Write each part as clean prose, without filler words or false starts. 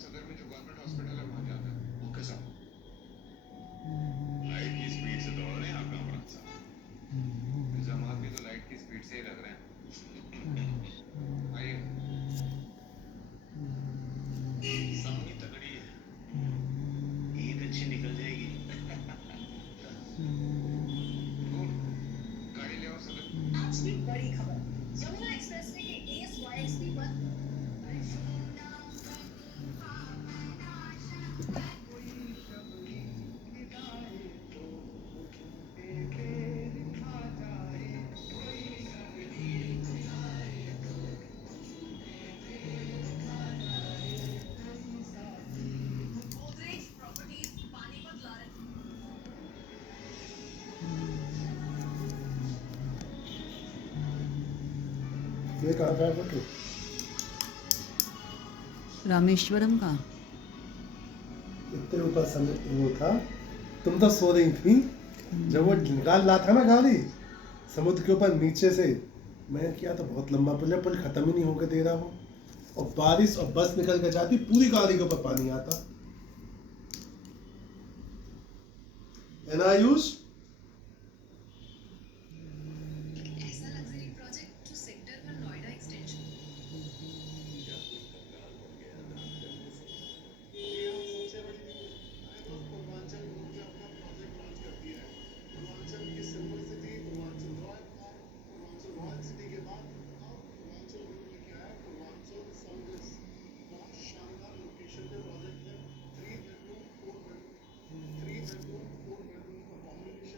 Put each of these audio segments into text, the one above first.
सदर में जो गवर्नमेंट हॉस्पिटल है वहां जाना है। वो कैसा? लाइट की स्पीड से दौड़ रहे हैं आप कामरान साहब। इल्जामात भी तो लाइट की स्पीड से ही लग रहे हैं। आइए। सावनी तगड़ी है, ईद अच्छी निकल जाएगी। कौन? गाड़ी ले आओ सदर। आज की बड़ी खबर, यमुना एक्सप्रेसवे के ASYXB पर गोदरेज प्रॉपर्टीज पानीपत लारे। ये कहाँ का है तो रामेश्वरम का। इतने ऊपर समय वो था, तुम तो सो रही थी जब वो निकाल रहा था ना गाड़ी समुद्र के ऊपर नीचे से। मैं किया तो बहुत लंबा पुल है, पुल खत्म ही नहीं होकर दे रहा वो, और बारिश और बस निकल के जाती, पूरी गाड़ी के ऊपर पानी आता। है ना आयुष? ऐसा लग्जरी प्रोजेक्ट जो सेक्टर का नोएडा एक्सटेंशन। सबसे बड़ी पूर्वांचल ग्रुप ने अपना प्रोजेक्ट लॉन्च कर दिया है। पूर्वांचल की सिल्वर सिटी, पूर्वांचल रॉयल, और पूर्वांचल रॉयल सिटी के बाद अब पूर्वांचल ग्रुप लेके आया पूर्वांचल सनराइज। बहुत शानदार लोकेशन पे प्रोजेक्ट है। 3 बेडरूम 4 बेडरूम का कॉम्बिनेशन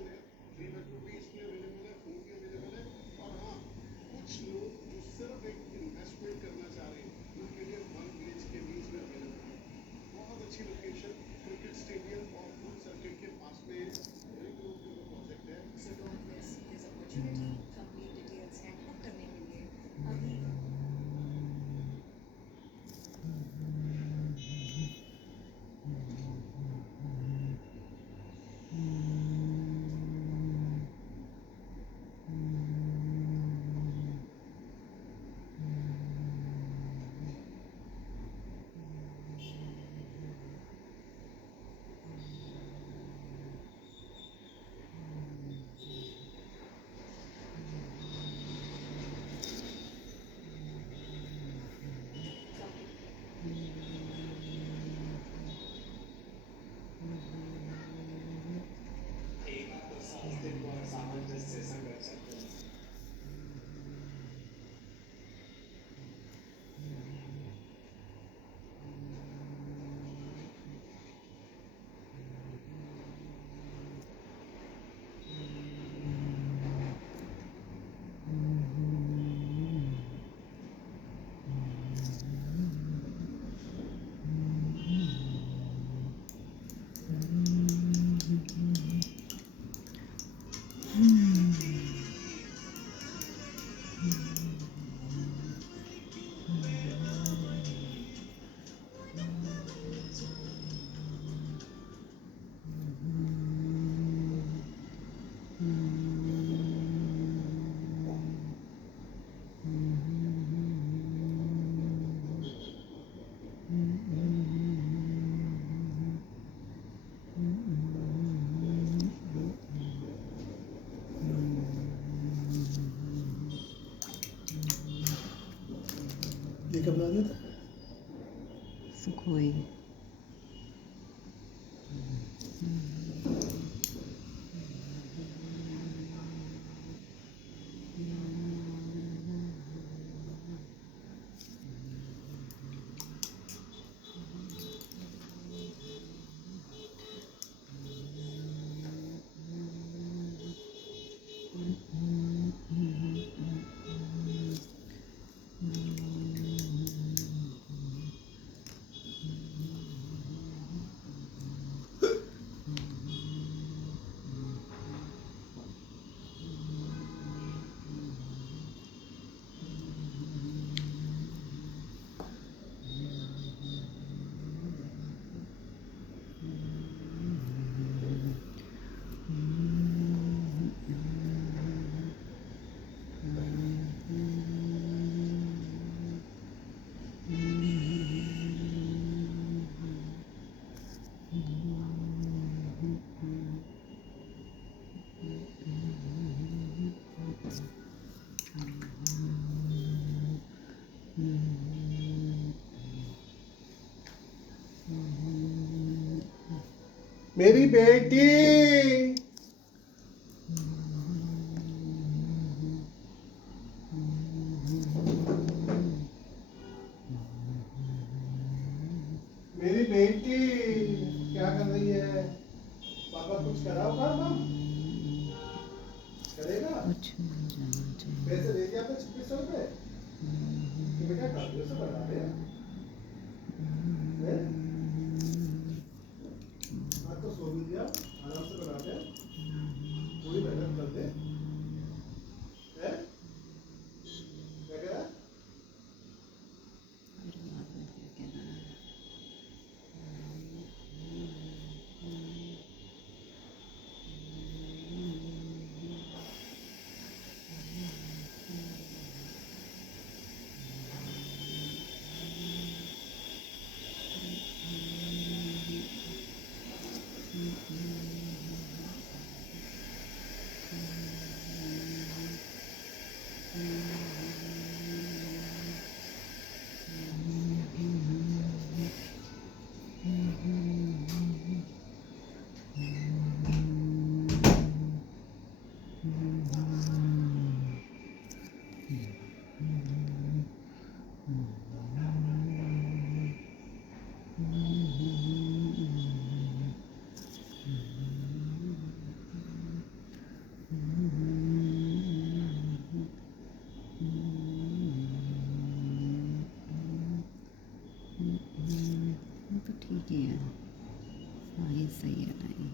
ये क्या बना दिया था? सुखोई। मेरी बेटी, मेरी बेटी क्या कर रही है? पापा कुछ कराओ काम करेगा? कुछ नहीं जाना चाहिए। पैसे दे दिया था 2600 रुपए कि बेटा काबियों से बना दे। आज तो सो भी दिया, आराम से बना दे, पूरी मेहनत कर दे। हैं? क्या कह रहा है? फिर बाद में क्या कहना है? तो ठीक ही है। हाँ, ये सही है लाइन।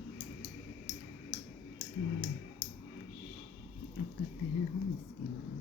अब करते हैं हम इसके लिए।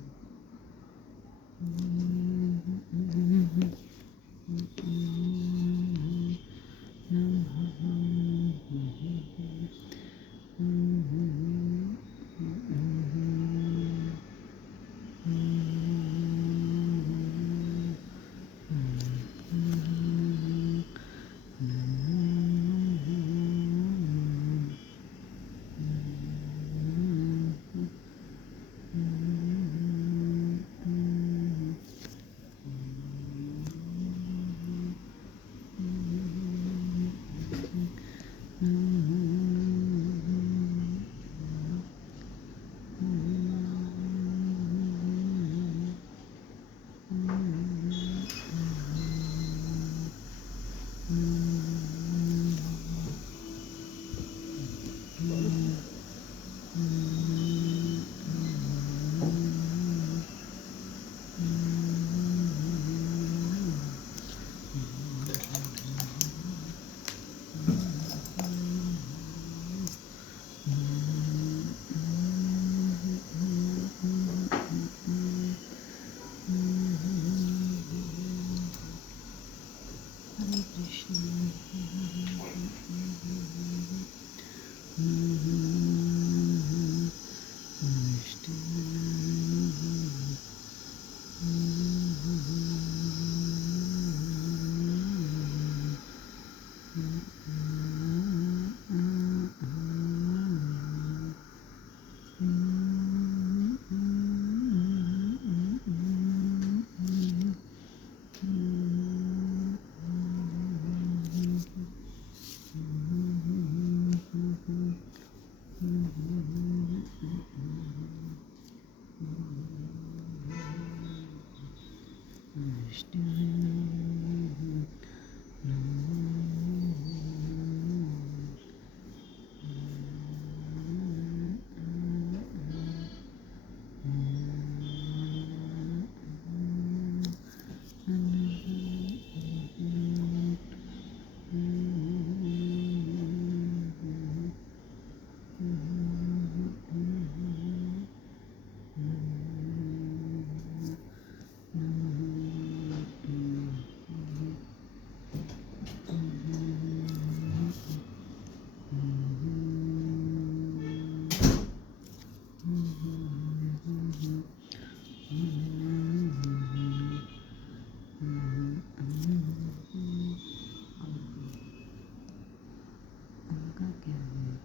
उनका क्या है?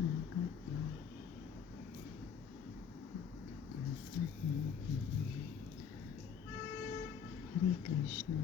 उनका क्या ऐसा है? हरे कृष्ण।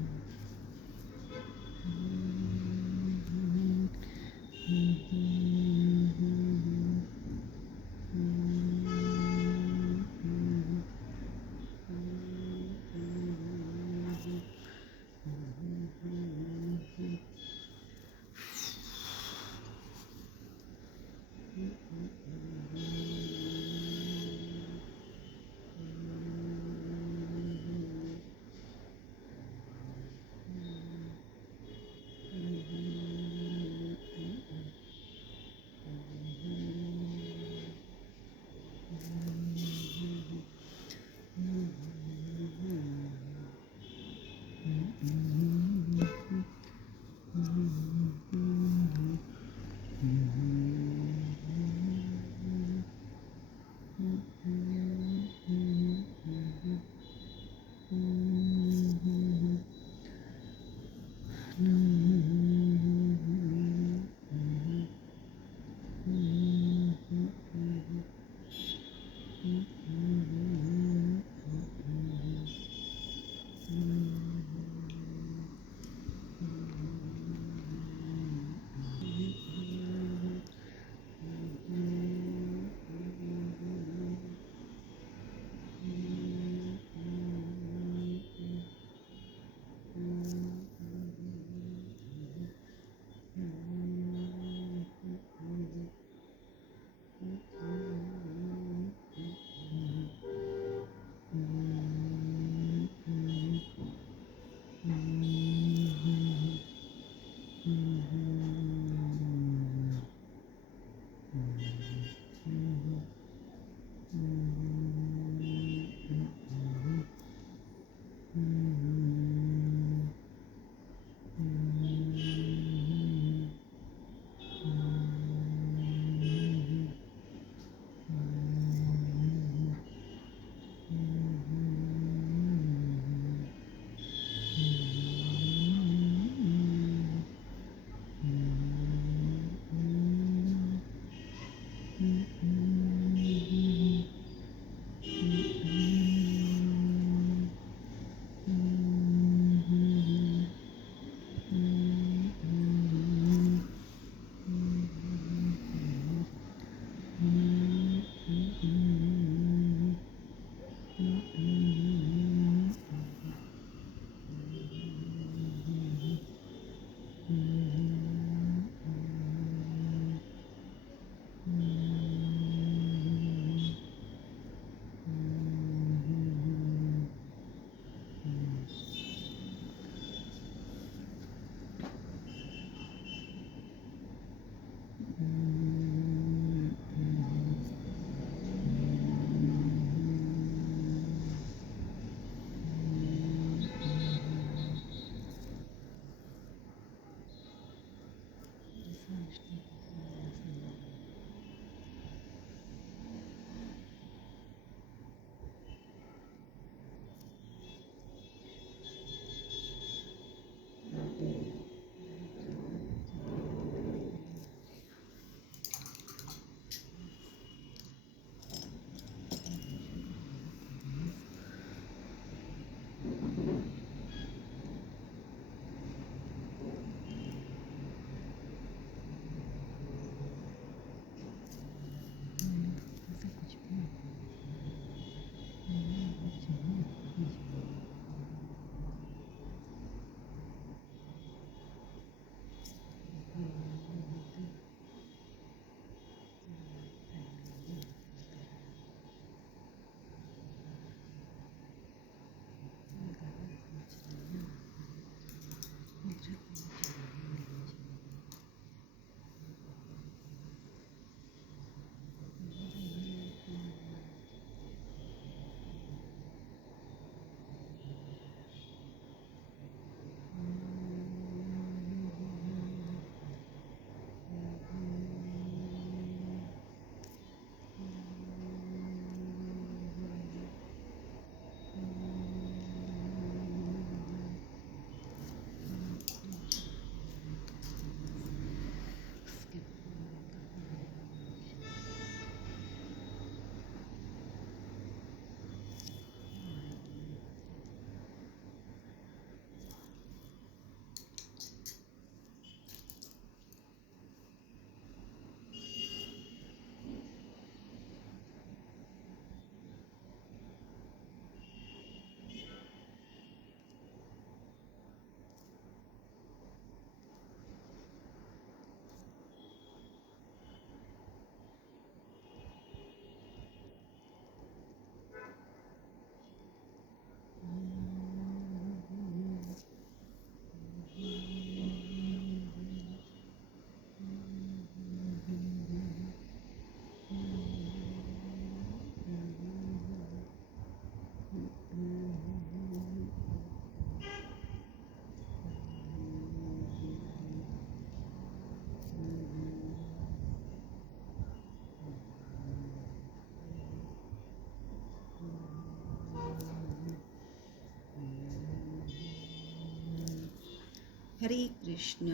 हरे कृष्ण।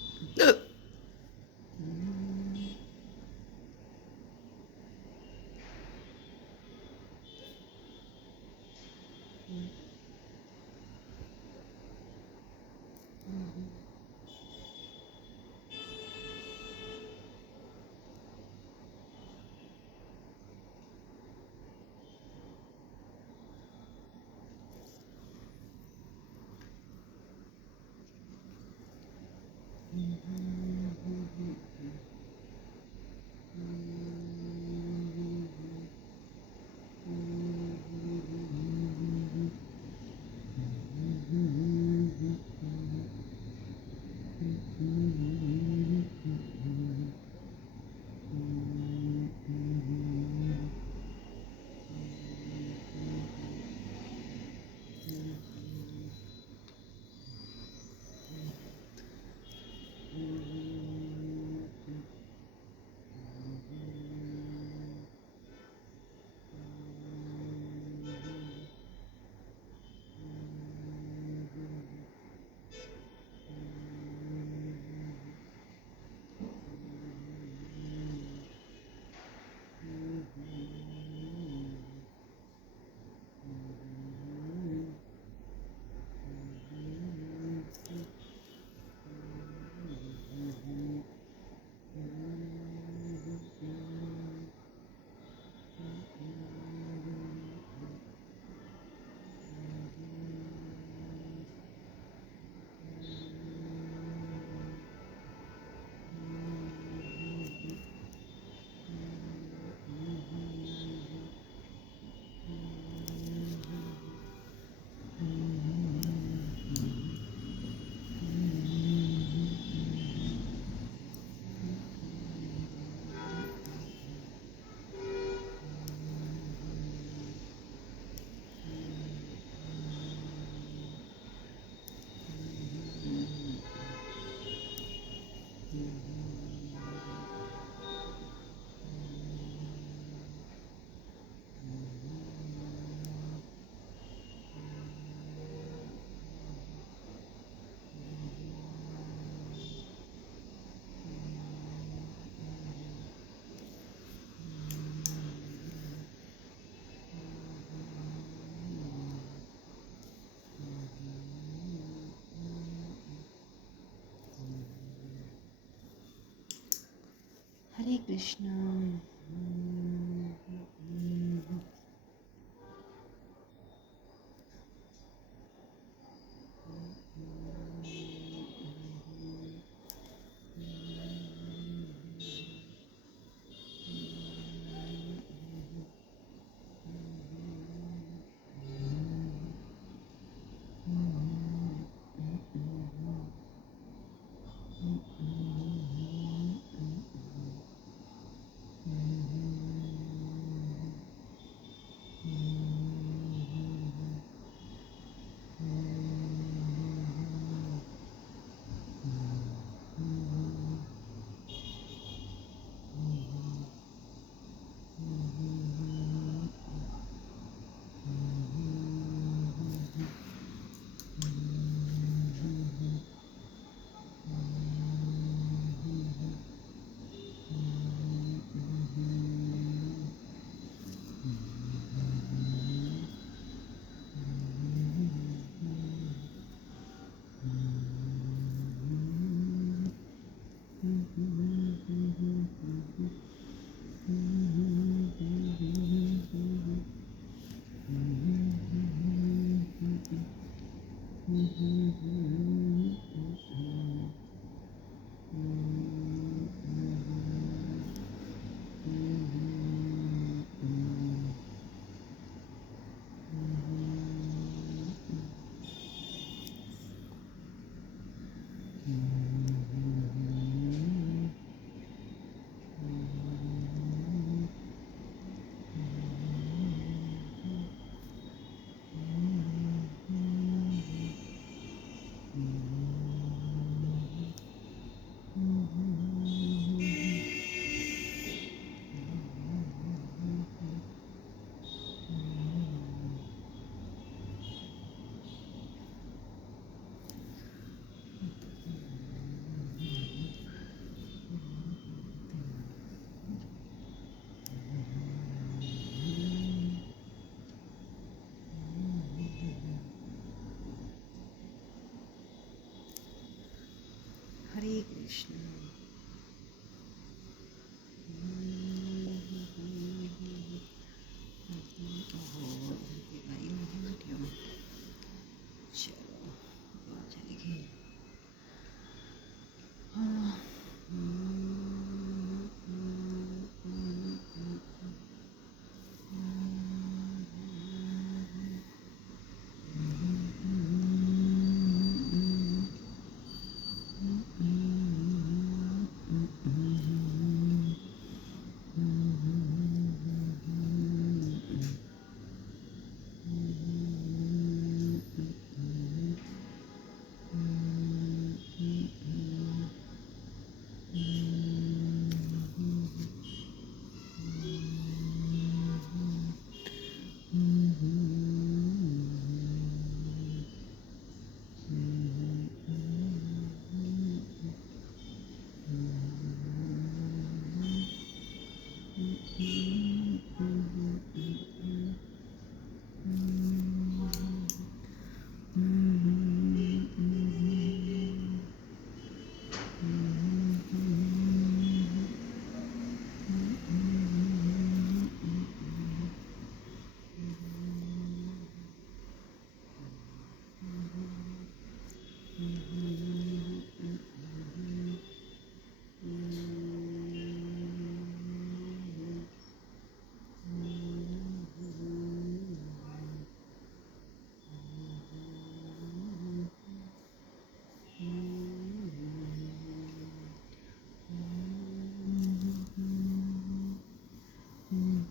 हरे कृष्ण।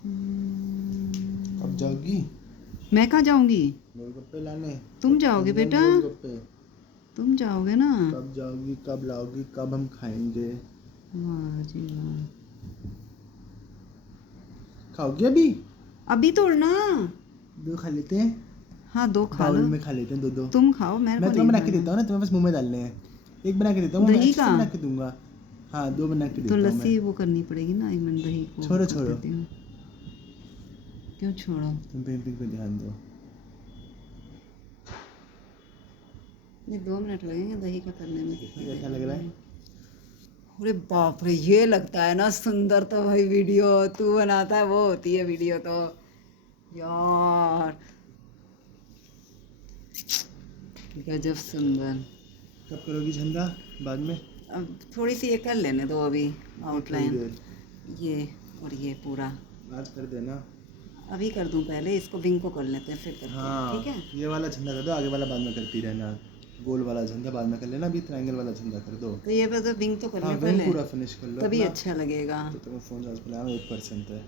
कब जाओगी मैं कहाँ जाऊंगी? गोलगप्पे लाने? तुम जाओगे बेटा, गोलगप्पे तुम जाओगे ना। कब जाओगी, कब लाओगी, कब हम खाएंगे? वाह जी वाह। खाओगी अभी? अभी तोड़ना। दो खा लेते हैं, हाँ 2 खा बाउल लो। में खा लेते हैं दो दो। तुम खाओ, मेरे मैं को तुम्हें नहीं बना के देता खाना। हूँ ना, तुम्हें बस मुंह में डालने हैं। एक बना के देता हूँ, मैं दही अच्छे से का? बना के दूंगा। हाँ 2 बना के देता तो हूँ लस्सी मैं। वो करनी पड़ेगी ना, एक मिनट दही को छोड़ो, कर छोड़ो। देती हूँ। क्यों छोड़ो? तुम पेंटिंग पे ध्यान दो। ये 2 मिनट लगेंगे दही का करने में। कैसा लग रहा है? अरे बाप रे, ये लगता है ना सुंदर। तो भाई वीडियो तू बनाता है, वो होती है वीडियो तो यार गजब सुंदर। कब करोगी झंडा? बाद में? अब थोड़ी सी ये कर लेने दो अभी थोड़ी आउटलाइन, देर ये और ये पूरा बात कर देना। अभी कर दूं, पहले इसको विंग को कर लेते हैं फिर करते हैं, हाँ ठीक है? ये वाला झंडा कर दो, आगे वाला बाद में करती रहना। गोल वाला झंडा बाद में कर लेना, अभी ट्रायंगल वाला झंडा कर दो। तो ये बस विंग तो कर हाँ ले वही पहले, पूरा फिनिश कर लो तभी अपना। अच्छा लगेगा। तो तुम्हें फ़ोन चार्ज पे लगाना 1% है।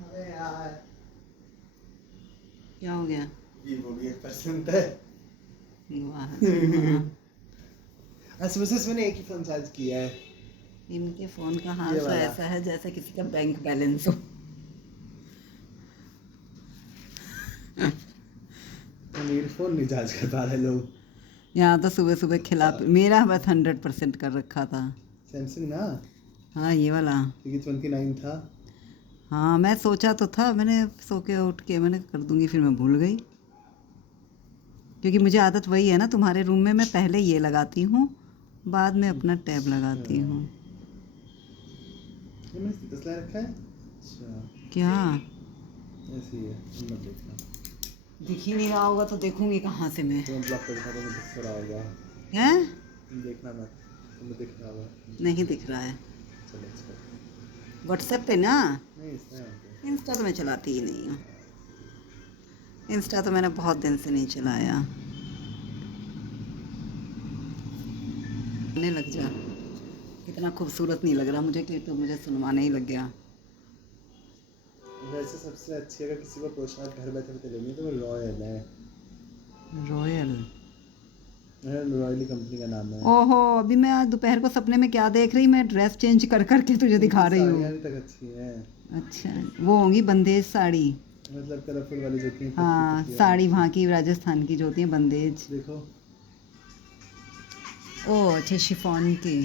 अबे यार क्या हो गया? ये वो भी 1% है। वाह जी वाह। आज सुबह से मैंने एक ही फ़ोन चार्ज किया है। इनके फोन का हाल ये तो वाला। ऐसा है जैसे किसी का बैंक बैलेंस हो। मेरे फ़ोन नहीं चार्ज कर पा रहे लोग। यहाँ तो सुबह सुबह खिला मेरा बस 100% कर रखा था। सैमसंग ना, हाँ ये वाला। क्योंकि 29 था। हाँ मैं सोचा तो था, मैंने सो के उठ के मैंने कर दूंगी, फिर मैं भूल गई। क्योंकि मुझे आदत वही है ना, तुम्हारे रूम में मैं पहले ये लगाती हूँ, बाद में अपना टैब लगाती हूँ। ये मैंने स्टेटस लगा रखा है। अच्छा क्या ऐसे ही है, तुम मत देखना। दिख ही नहीं रहा होगा तो देखूंगी कहाँ से मैं? तुम्हें ब्लॉक कर दिखा तो मुझे दिख रहा होगा। हैं? तुम देखना मत, तुम्हें दिख रहा होगा। नहीं दिख रहा है। चलो चलो। व्हाट्सएप पे ना? नहीं इसमें इंस्टा तो मैं चलाती ही नहीं हूँ। इंस्टा तो मैंने बहुत दिन से नहीं चलाया। आने लग जा, इतना खूबसूरत नहीं लग रहा मुझे कि तो मुझे सुनवाने ही लग गया। वैसे सबसे अच्छी अगर किसी को पोशाक घर बैठे बैठे लेनी है तो वो रॉयल है। रॉयल? रॉयली कंपनी का नाम है। ओहो, अभी मैं आज दोपहर को सपने में क्या देख रही, मैं ड्रेस चेंज कर करके तुझे दिखा रही हूँ। साड़ियाँ भी तक अच्छी हैं। अच्छा वो होंगी बंदेज साड़ी। मतलब कलरफुल वाली जो होती हैं। हाँ साड़ी वहाँ की राजस्थान की जो होती है बंदेज। देखो ओह अच्छा, शिफॉन की,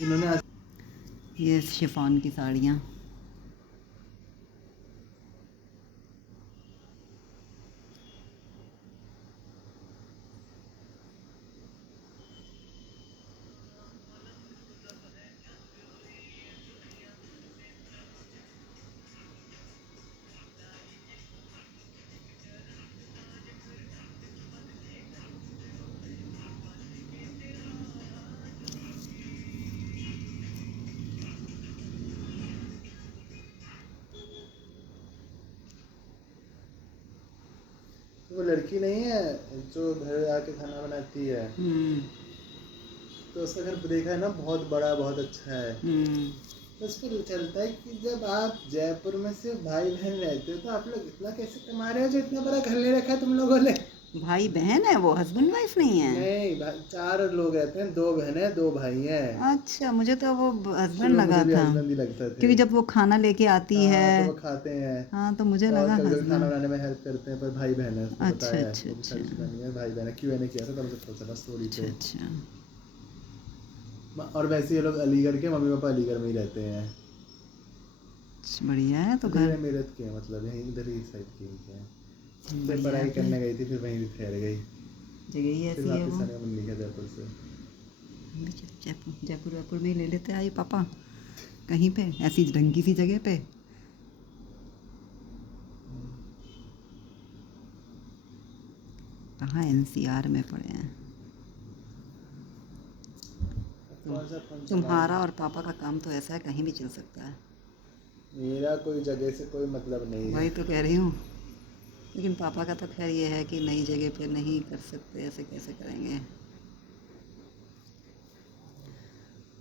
इन्होंने आज ये शिफॉन की साड़ियाँ। वो लड़की नहीं है जो घर आके खाना बनाती है, तो उसका घर देखा है ना, बहुत बड़ा बहुत अच्छा है। तो उस पर चलता है कि जब आप जयपुर में सिर्फ भाई बहन रहते हो तो आप लोग इतना कैसे कमा रहे हो जो इतना बड़ा घर ले रखा है तुम लोगों ने? भाई बहन है वो, हस्बैंड वाइफ नहीं है? नहीं 4 लोग रहते हैं, 2 बहनें 2 भाई हैं। अच्छा मुझे तो वो हस्बैंड शुरू में लगा मुझे भी था, हस्बैंड ही लगता था। क्योंकि जब वो खाना लेके आती हाँ, है तो वो खाते हैं। हाँ तो मुझे और लगा कभी कभी खाना हस्बैंड। बनाने में हेल्प करते हैं, पर भाई बहन है उसको अच्छा, पता है। अच्छा, वो भी अच्छा। शादीशुदा है, भाई बहन है। क्यों किया था तब मुझे पता चला स्टोरी अच्छा पे। अच्छा और वैसे ये लोग अलीगढ़ के, मम्मी पापा अलीगढ़ में ही रहते हैं। बढ़िया है तो इधर घर। मेरठ के हैं, मतलब यहीं इधर ही साइड के ही हैं। फिर बढ़िया पढ़ाई है, करने गई थी, फिर वहीं भी ठहर गई, जगह ही फिर ऐसी है वापस वो। आने का मन नहीं किया जयपुर से। जयपुर जयपुर में ही ले लेते आए पापा कहीं पे ऐसी ढंगी सी जगह पे। कहाँ एनसीआर में पढ़े हैं। कौन सा फोन तुम्हारा और पापा का काम तो ऐसा है, कहीं भी चल सकता है। मेरा कोई जगह से कोई मतलब नहीं है। वही तो कह रही हूँ। लेकिन पापा का तो खैर ये है कि नई जगह पे नहीं कर सकते, ऐसे कैसे करेंगे,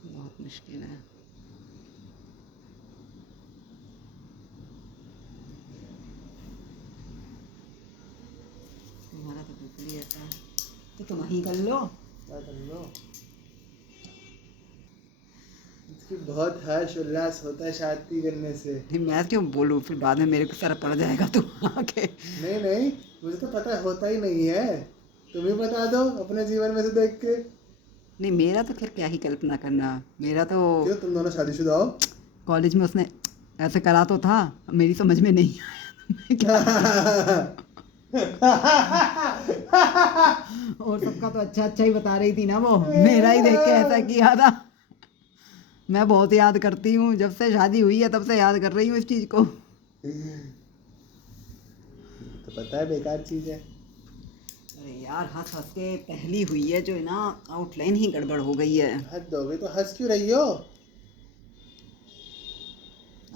बहुत मुश्किल है। तुम्हारा तो बिल्कुल ही ऐसा है, तो तुम वहीं कर लो। क्या कर लो? इसकी बहुत हर्ष उल्लास होता है शादी करने से। नहीं, मैं क्यों बोलूँ, फिर बाद में मेरे को सर पड़ जाएगा तुम आके। नहीं नहीं, मुझे तो पता है होता ही नहीं है। तुम ही बता दो अपने जीवन में से देख के। नहीं, मेरा तो खैर क्या ही कल्पना करना, मेरा तो क्यों, तुम दोनों शादीशुदा हो? कॉलेज में उसने ऐसे करा तो था, मेरी समझ में नहीं आया। और सबका तो अच्छा अच्छा ही बता रही थी ना वो, मेरा ही देख के ऐसा किया था। मैं बहुत याद करती हूँ, जब से शादी हुई है तब से याद कर रही हूँ इस चीज़ को। तो पता है बेकार चीज है। अरे यार, हंस हंस के पहली हुई है जो है ना, आउटलाइन ही गड़बड़ हो गई है। हद हो गई, तो हंस क्यों रही हो?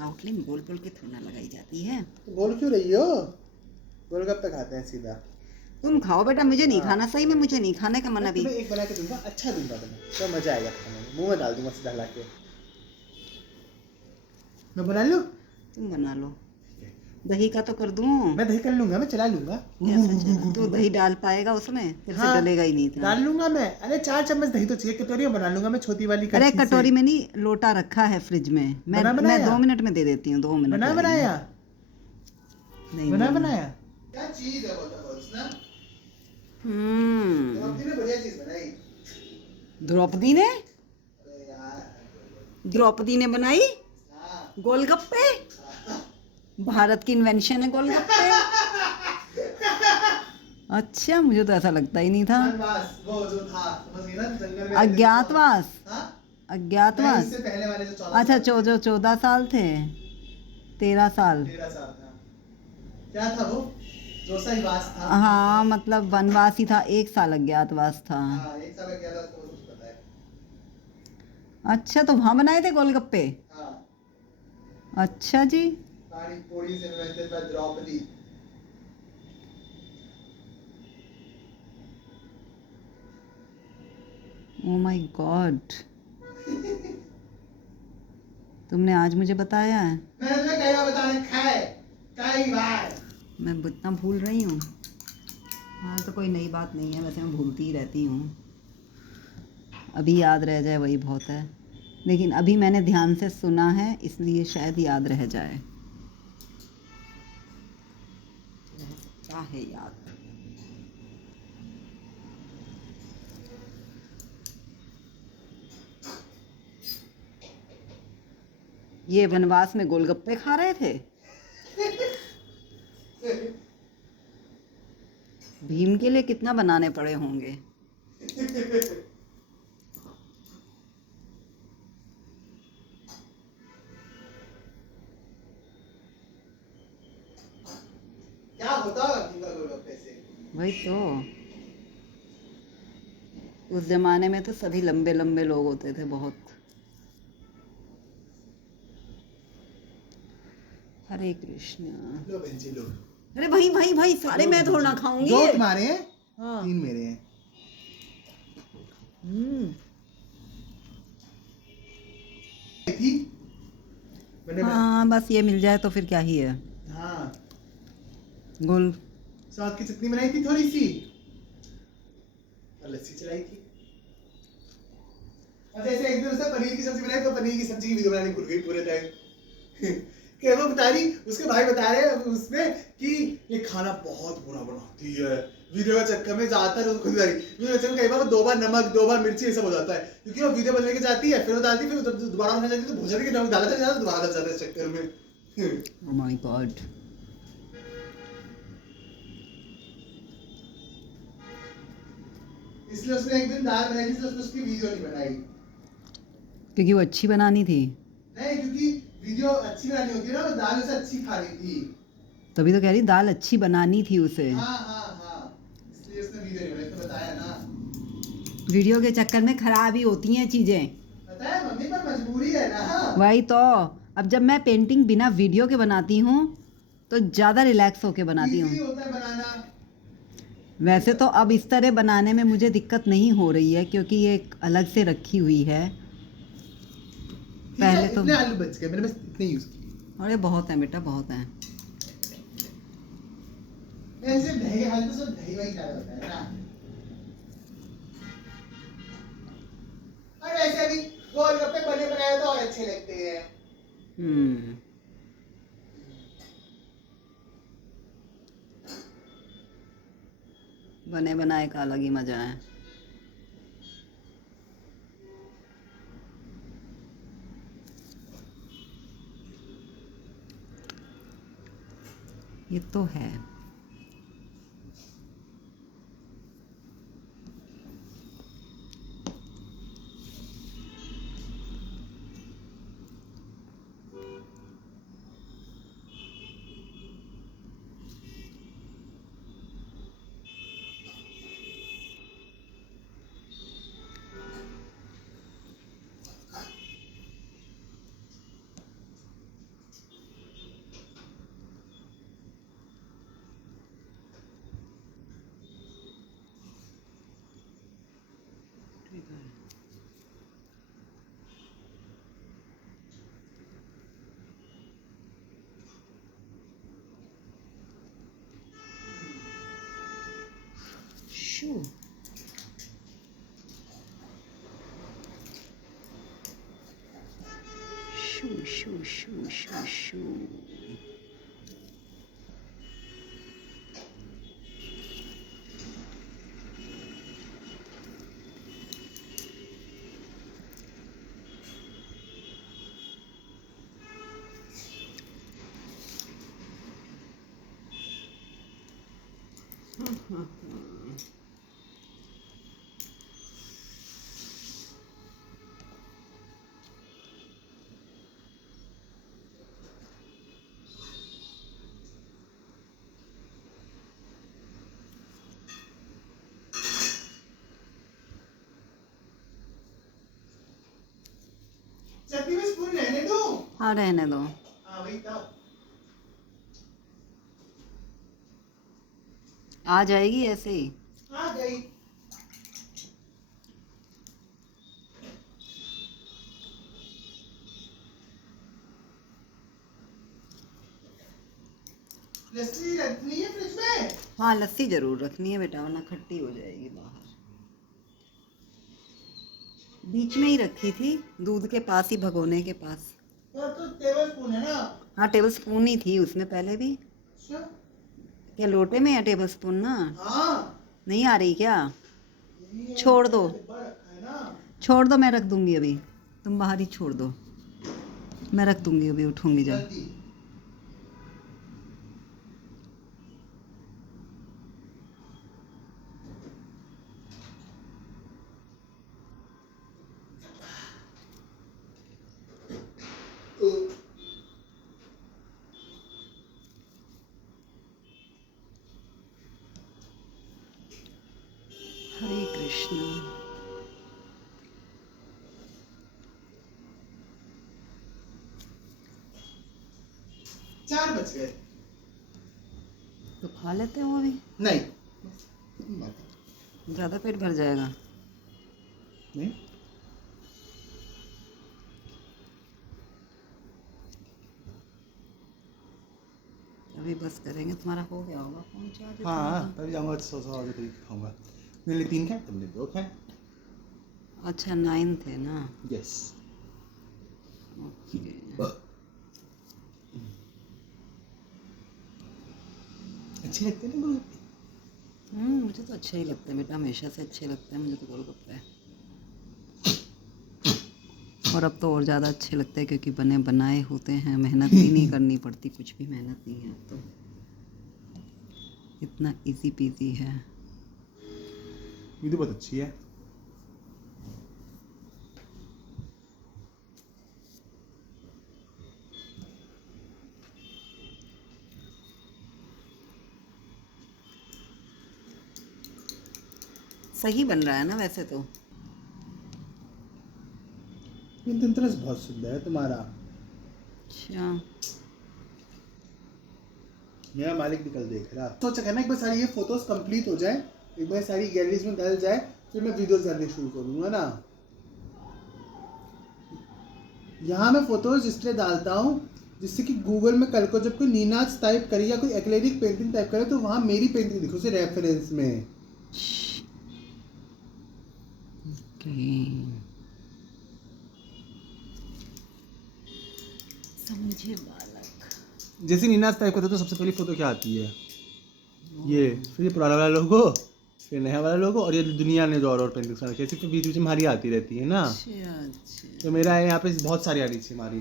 आउटलाइन बोल बोल के थोड़ा लगाई जाती है। तो बोल क्यों रही हो? गोलगप्पे खाते हैं सीधा। तुम खाओ बेटा, मुझे नहीं खाना, सही में मुझे नहीं खाने का मन अभी। तुम्हें एक बना के दूंगा, अच्छा दूंगा तुम्हें, तो मजा आएगा खाने में। मुंह में डाल दूंगा सीधा ला के। मैं बना लूं? तुम बना लो, दही का तो कर दूं। मैं दही कर लूंगा, मैं चला लूंगा। कैसे चला? तू दही डाल पाएगा उसमें? तेरे से हाँ, डलेगा ही नहीं इतना। डाल लूंगा मैं। अरे 4 चम्मच दही तो चाहिए, कटोरी में बना लूंगा मैं, छोटी वाली अरे कड़छी से। कटोरी में नहीं, लोटा रखा है फ्रिज में। मैं बना बनाया? 2 मिनट में दे देती हूँ, 2 मिनट बना वाली में। बनाया? नहीं बना नहीं। बनाया? क्या चीज है वो तो ना। हम्म, द्रौपदी ने बढ़िया चीज बनाई। द्रौपदी ने अरे यार, द्रौपदी ने बनाई हाँ। गोलगप्पे। भारत की इन्वेंशन है गोलगप्पे। अच्छा, मुझे तो ऐसा लगता ही नहीं था। वनवास, वो जो था, समझ गई ना, जंगल में। अज्ञातवास, हाँ? अज्ञातवास। नहीं, इससे पहले वाले जो 14 अच्छा, साल थे। 14 साल थे, 13 साल। 13 साल था। क्या था वो? जोसाईवास था। हाँ, मतलब वनवास ही था, 1 साल अज्ञातवास था। हाँ, 1 साल गया था, उसको कुछ पता है। अच्छा, तो वहाँ बनाए थे गोलगप्पे? हाँ, अच्छा जी। पानी पूरी से invented by Draupadi. Oh my God, तुमने आज मुझे बताया है? मैंने तुम्हें कई बार बता रखा है, कई बार। मैं इतना भूल रही हूँ। हाँ, तो कोई नई बात नहीं है, वैसे मैं भूलती ही रहती हूँ। अभी याद रह जाए वही बहुत है, लेकिन अभी मैंने ध्यान से सुना है इसलिए शायद याद रह जाए। रहता है याद। ये वनवास में गोलगप्पे खा रहे थे? भीम के लिए कितना बनाने पड़े होंगे। क्या होता होगा भीम का गोलगप्पे से? वही तो, उस जमाने में तो सभी लंबे लंबे लोग होते थे बहुत। हरे कृष्ण। लो बहन जी, लो। अरे भाई भाई भाई, सारे मैं थोड़ा ना खाऊंगी। 2 तुम्हारे हैं, हाँ। 3 मेरे हैं। थी मैंने हाँ, बस ये मिल जाए तो फिर क्या ही है। हाँ, गोल स्वाद की चटनी बनाई थी थोड़ी सी, और लस्सी चलाई थी। और जैसे एक दिन उसने पनीर की सब्जी बनाई, तो पनीर की सब्जी की वीडियो बनानी भूल गई पूरे टाइम। कि वो बता रही, उसके भाई बता रहे हैं उसमें कि ये खाना बहुत बुरा बनाती है। वीडियो के चक्कर में ज्यादातर वो खुद रही, वीडियो के चक्कर में कई बार 2 बार नमक, 2 बार मिर्ची, ये सब हो जाता है, क्योंकि वो वीडियो बनने के जाती है, फिर वो डालती है, फिर जब दोबारा बनाने जाती है तो भूल के नमक डाला जाता है, दोबारा डाल जाता है इस चक्कर में। Oh my God. इसलिए उसने एक दिन दाल बनाई थी, इसलिए उसने उसकी वीडियो नहीं बनाई। क्योंकि वो अच्छी बनानी थी। नहीं, क्योंकि वीडियो अच्छी बनानी होती है ना, वो दाल उसे अच्छी खा रही थी। तभी तो कह रही दाल अच्छी बनानी थी उसे। हाँ हाँ हाँ, इसलिए उसने वीडियो के चक्कर में खराब ही होती हैं चीजें। पता है मम्मी, पर मजबूरी है ना। वही तो, अब जब मैं पेंटिंग बिना वीडियो के बनाती हूँ तो ज्यादा रिलैक्स होके बनाती इजी हूँ। होता है बनाना। वैसे तो अब इस तरह बनाने में मुझे दिक्कत नहीं हो रही है क्योंकि ये अलग से रखी हुई है। पहले तो इतने आलू बच गए, मैंने बस इतने यूज किए। अरे बहुत है बेटा, बहुत है। ऐसे दही हाल तो सब दही वही ज्यादा होता है ना। और वैसे भी गोलगप्पे बने बनाए तो और अच्छे लगते हैं। हम्म। बने बनाए का अलग ही मजा है। ये तो है। शू शू शू शू शू शू। चटनी में स्पून रहने दो। हाँ रहने दो। हाँ वही तो। आ जाएगी ऐसे ही। आ गई। लस्सी रखनी है फ्रिज में। हाँ लस्सी जरूर रखनी है बेटा, वरना खट्टी हो जाएगी बाहर। बीच में ही रखी थी, दूध के पास ही, भगोने के पास। तो टेबल स्पून है ना। हाँ टेबल स्पून ही थी उसमें पहले भी। अच्छा। क्या लोटे में है टेबल स्पून ना? हाँ। नहीं आ रही क्या? ये छोड़ दो, डिब्बा रखा है ना। छोड़ दो, मैं रख दूंगी अभी। तुम बाहर ही छोड़ दो, मैं रख दूंगी अभी, उठूंगी जब। जल्दी। हरे कृष्ण। 4 बज गए। तो खा लेते हो अभी, नहीं। ज़्यादा पेट भर जाएगा। नहीं। अभी बस करेंगे, तुम्हारा हो गया होगा फोन चार्ज। हाँ तभी जाऊंगा, 100 आगे तभी खाऊंगा। मेरे लिए 3 खाए, तुमने 2 खाए। अच्छा 9 थे ना। यस। ओके। अच्छी लगती है ना गोलगप्पे। मुझे तो अच्छे ही लगते हैं बेटा, हमेशा से अच्छे लगते हैं मुझे तो गोलगप्पे। और अब तो और ज़्यादा अच्छे लगते हैं क्योंकि बने बनाए होते हैं, मेहनत भी नहीं करनी पड़ती, कुछ भी मेहनत नहीं है अब तो, इतना इजी पीजी है। ये तो बहुत अच्छी है। सही बन रहा है ना वैसे तो। इंटरेस्ट बहुत सुंदर है तुम्हारा। अच्छा, मेरा मालिक भी कल देख रहा। तो चक्कर ना एक बार सारी ये फोटोज कंप्लीट हो जाए, एक बार सारी गैलरीज में डल जाए, फिर मैं वीडियोस डालने शुरू करूँगा ना। यहाँ मैं फोटोज इसलिए डालता हूँ जिससे कि गूगल में कल को जब कोई नीनाज टाइप करे या कोई एक्रेलिक पेंटिंग टाइप करे तो वहाँ मेरी पेंटिंग दिखे उसे रेफरेंस में। ओके, समझे बालक। जैसे नीनाज टाइप करते तो सबसे पहली फोटो क्या आती है? ये, फिर ये पुराना वाला लोगो, फिर नया वाला लोगो, और ये दुनिया ने जो और पेंटिंग्स बना रखी है, फिर बीच बीच में हमारी आती रहती है ना। अच्छा अच्छा। तो मेरा यहाँ पे बहुत सारी आ रही थी हमारी।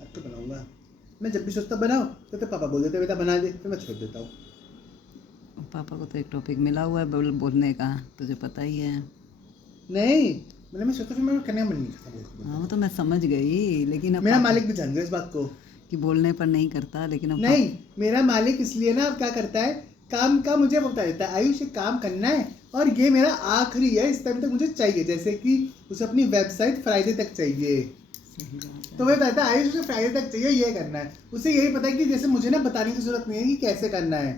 अब तो बनाऊंगा मैं, जब भी सोचता बनाओ तो पापा बोल देते बेटा बना दे, फिर मैं छोड़ देता हूँ। पापा को तो एक टॉपिक मिला हुआ है बोलने का, तुझे पता ही है। नहीं, मतलब मैं सोचता फिर मैं करने का मन नहीं करता बोल। हाँ वो तो मैं समझ गई, लेकिन अब मेरा पापा मालिक भी जान गया इस बात को कि बोलने पर नहीं करता, लेकिन अब नहीं, मेरा मालिक इसलिए ना अब क्या करता है, काम का मुझे बता देता है आयुष ये काम करना है और ये मेरा आखिरी है, इस टाइम तक मुझे चाहिए। जैसे कि उसे अपनी वेबसाइट फ्राइडे तक चाहिए, सही बात है। तो वो कहता है आयुष उसे फ्राइडे तक चाहिए, ये करना है। उसे यही पता है कि जैसे मुझे ना बताने की जरूरत नहीं है कि कैसे करना है,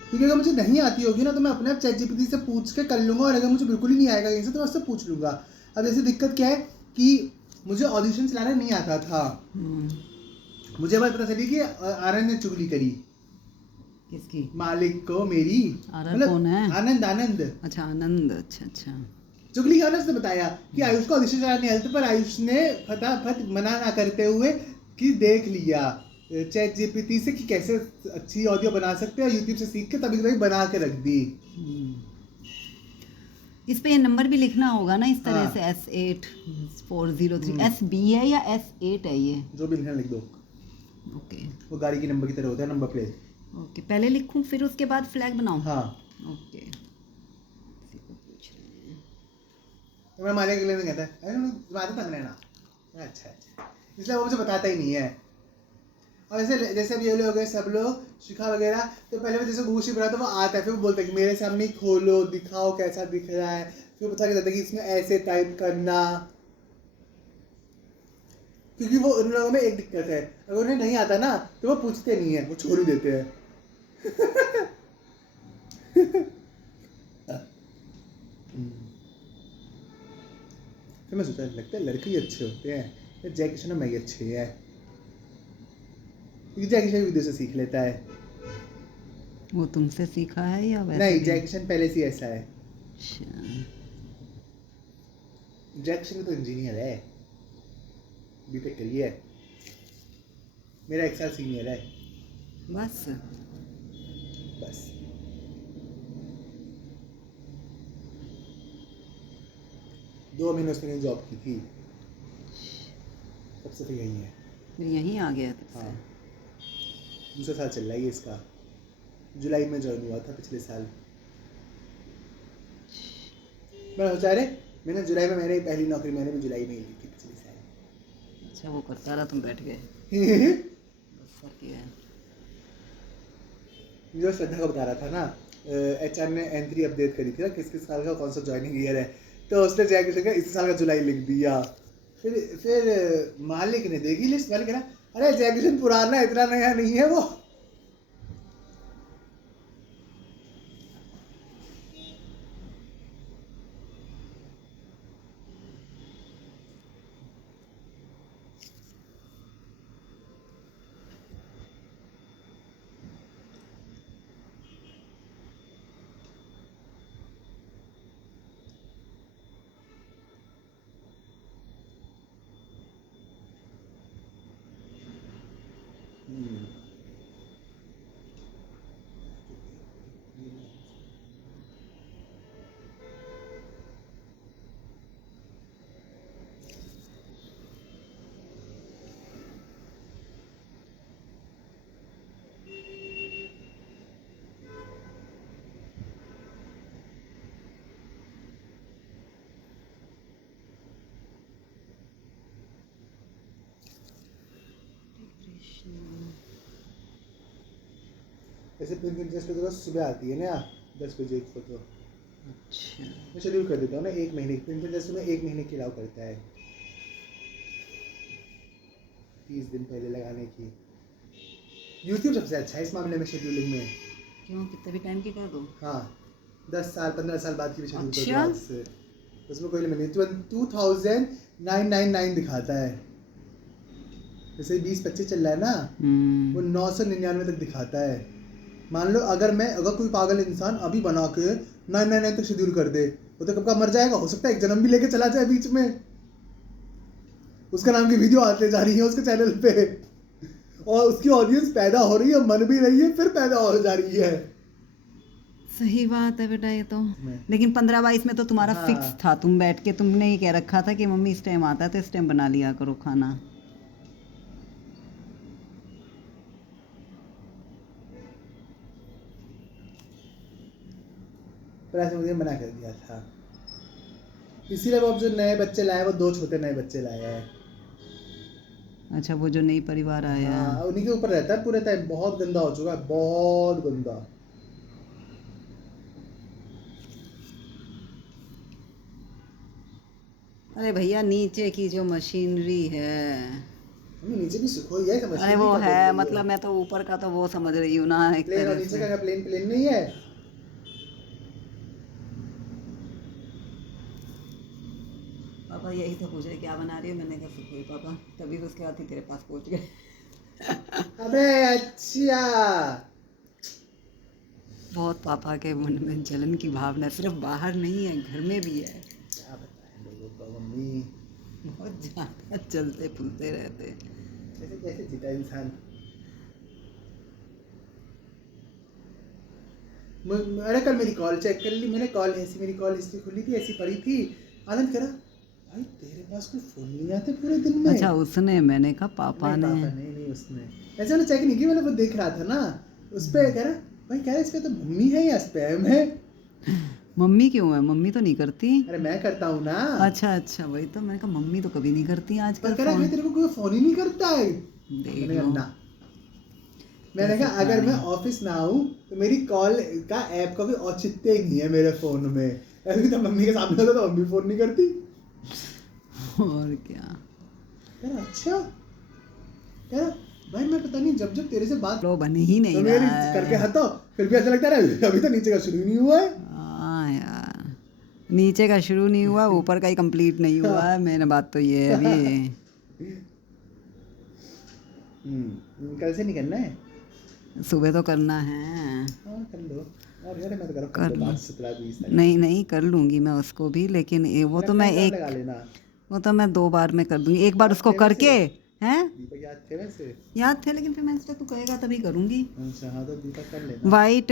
क्योंकि अगर मुझे नहीं आती होगी ना तो मैं अपने आप ChatGPT से पूछ के कर लूंगा, और अगर मुझे बिल्कुल ही नहीं आएगा कहीं से तो मैं उससे पूछ लूंगा। अब जैसे दिक्कत क्या है कि मुझे ऑडिशन चलाना नहीं आता था, मुझे बात पता चली कि आनंद ने चुगली करी किसकी? मालिक को मेरी। आनंद कौन है? आनंद, आनंद अच्छा आनंद, अच्छा अच्छा। चुगली का उसने बताया कि आयुष को ऑडिशन चलाने नहीं आता, पर आयुष ने फटाफट मना ना करते हुए कि देख लिया ChatGPT से कि कैसे अच्छी ऑडियो बना सकते हैं, यूट्यूब से सीख के तभी तभी बना के रख दी। इस पे ये नंबर भी लिखना होगा ना इस तरह हाँ। से, S8403 SB है या S8 है ये? जो भी लिखना लिख दो, ओके वो गाड़ी की नंबर की तरह होता है, नंबर प्लेट। ओके, पहले लिखूं फिर उसके बाद फ्लैग बनाऊं? हाँ, ओके, किसी को पूछ रहे हैं। तो मैं मालिक के लिए कहता है अरे तुम्हारे तंग रहना, अच्छा अच्छा, इसलिए वो मुझे बताता ही नहीं है। और जैसे अब ये लोग हैं सब लोग शिखा वगैरह, तो पहले मैं जैसे गूगल शीट बना तो वो आता है, फिर वो बोलता है कि मेरे सामने खोलो दिखाओ कैसा दिख रहा है, फिर बता के जाता है कि इसमें ऐसे टाइप करना। क्योंकि वो उन लोगों में एक दिक्कत है, अगर उन्हें नहीं आता ना तो वो पूछते नहीं है, वो छोड़ ही देते हैं। फिर मैं सोचा लगता है लड़के ही अच्छे होते हैं, या जय किशन मैं ही अच्छे है, क्योंकि जय किशन वीडियो से सीख लेता है। वो तुमसे सीखा है या वैसे नहीं, भी? जय किशन पहले से ही ऐसा है। अच्छा, जय किशन तो इंजीनियर है, बीटेक करी है, मेरा 1 साल सीनियर है बस बस। दो महीने उसने जॉब की थी, तब से तो यही है। फिर यहीं आ गया तब से। हाँ, दूसरा साल चल रहा है ये इसका, जुलाई में ज्वाइन हुआ था पिछले साल। मैं सोचा रहे मैंने जुलाई में, मैंने पहली नौकरी मैंने भी जुलाई में ही ली थी पिछले साल। अच्छा वो करता रहा, तुम बैठ गए। बस कर किया है। जो श्रद्धा को बता रहा था ना, HR ने N3 अपडेट करी थी ना किस किस साल का कौन सा ज्वाइनिंग ईयर है, तो उसने जय किशन का इस साल का जुलाई लिख दिया। फिर मालिक ने देखी लिस्ट, मालिक कहा अरे जय किशन पुराना है, इतना नया नहीं है वो। ऐसे Pinterest पे तो सुबह आती है ना 10 बजे एक फोटो। अच्छा मैं शेड्यूल कर देता हूँ ना 1 महीने की। Pinterest में 1 महीने की अलाउ करता है 30 दिन पहले लगाने की। YouTube सबसे अच्छा है इस मामले में शेड्यूलिंग में। क्यों कितने भी टाइम की कर दो? हाँ 10 साल 15 साल बाद की भी शेड्यूल कर दो अच्छा। आज से। उसमें कोई लिमिट नहीं। 2999 दिखाता है। जैसे 20-25 चल रहा है ना, वो 999 तक दिखाता है। मान लो अगर कोई पागल इंसान अभी बना के 999 तक शेड्यूल कर दे, वो तो कब का मर जाएगा। हो सकता है एक जन्म भी लेके चला जाए बीच में। उसका नाम की वीडियो आते जा रही है उसके चैनल पे, और उसकी ऑडियंस पैदा हो रही है, मन भी रही है, फिर पैदा हो जा रही है। सही बात है बेटा ये तो। लेकिन 15-22 में तो तुम्हारा हाँ। फिक्स था, तुम बैठ के तुमने ये कह रखा था कि मम्मी इस टाइम आता है तो इस टाइम बना लिया करो खाना। पर ऐसे मुझे मना कर दिया था, इसीलिए वो अब जो नए बच्चे लाए वो 2 छोटे नए बच्चे लाए हैं। अच्छा वो जो नई परिवार आया है। हाँ उन्हीं के ऊपर रहता है पूरे टाइम। बहुत गंदा हो चुका है, बहुत गंदा। अरे भैया नीचे की जो मशीनरी है, मम्मी नीचे भी सुखो ही है समझ। अरे वो है मतलब मैं तो ऊपर का तो वो समझ रही हूँ ना एक प्लेन, और तरह नीचे से। का प्लेन प्लेन नहीं है। पापा यही तो पूछ रहे क्या बना रही हो, मैंने कहा सुखोई पापा, तभी तो उसके बाद ही तेरे पास पहुँच गए। अबे अच्छा। बहुत पापा के मन में जलन की भावना सिर्फ बाहर नहीं है, घर में भी है। क्या बताएं लोगों को मम्मी, बहुत ज़्यादा चलते फूलते रहते हैं। कैसे कैसे जीता इंसान। अरे कल मेरी कॉल चेक कर ली मैंने। कॉल ऐसी मेरी कॉल हिस्ट्री खुली थी, ऐसी पड़ी थी। आनंद करा भाई तेरे पास कोई फोन नहीं आता पूरे दिन में। अच्छा उसने, मैंने कहा पापा ने। नहीं उसने ऐसे मैंने चेक नहीं किया। मैंने वो देख रहा था ना उस पे, कह रहा भाई कह रहा इस पे तो मम्मी है या स्पैम है। मम्मी क्यों है, मम्मी तो नहीं करती। अरे मैं करता हूँ ना। अच्छा अच्छा वही तो मैंने कहा मम्मी तो कभी नहीं करती आजकल पर कह रहा फोन। है तेरे को कोई फोन ही नहीं करता है। देख मैंने लो। कहा ना। मैंने कहा अगर मैं ऑफिस ना आऊँ तो मेरी कॉल का ऐप का कोई औचित्य ही नहीं है मेरे फोन में। ऐसे तो मम्मी के सामने होता तो मम्मी फोन नहीं करती। और क्या। कह रहा अच्छा। कह रहा भाई मैं पता नहीं जब जब तेरे से बात लो बने ही नहीं तो रहा मेरी है। करके हटाओ, फिर भी ऐसा लगता है अभी तो नीचे का शुरू ही नहीं हुआ है। हाँ यार नीचे का शुरू नहीं हुआ, ऊपर का ही कंप्लीट नहीं हुआ है। मेरा बात तो ये है अभी। कल से नहीं करना है। सुबह तो करना है। हाँ कर लो। और यार मैं तो कर लो। 17-20 नहीं नहीं कर लूँगी मैं उसको भी, लेकिन वो तो मैं लगा लेना। वो तो मैं 2 बार में कर दूँगी। एक बार उसको याद थे करके वैसे? हैं। दीपक याद थे वैसे। याद थे लेकिन फिर मैं इसलिए तू कहेगा तभी करूँगी। अच्छा हाँ तो दीपक कर लेना। वाइट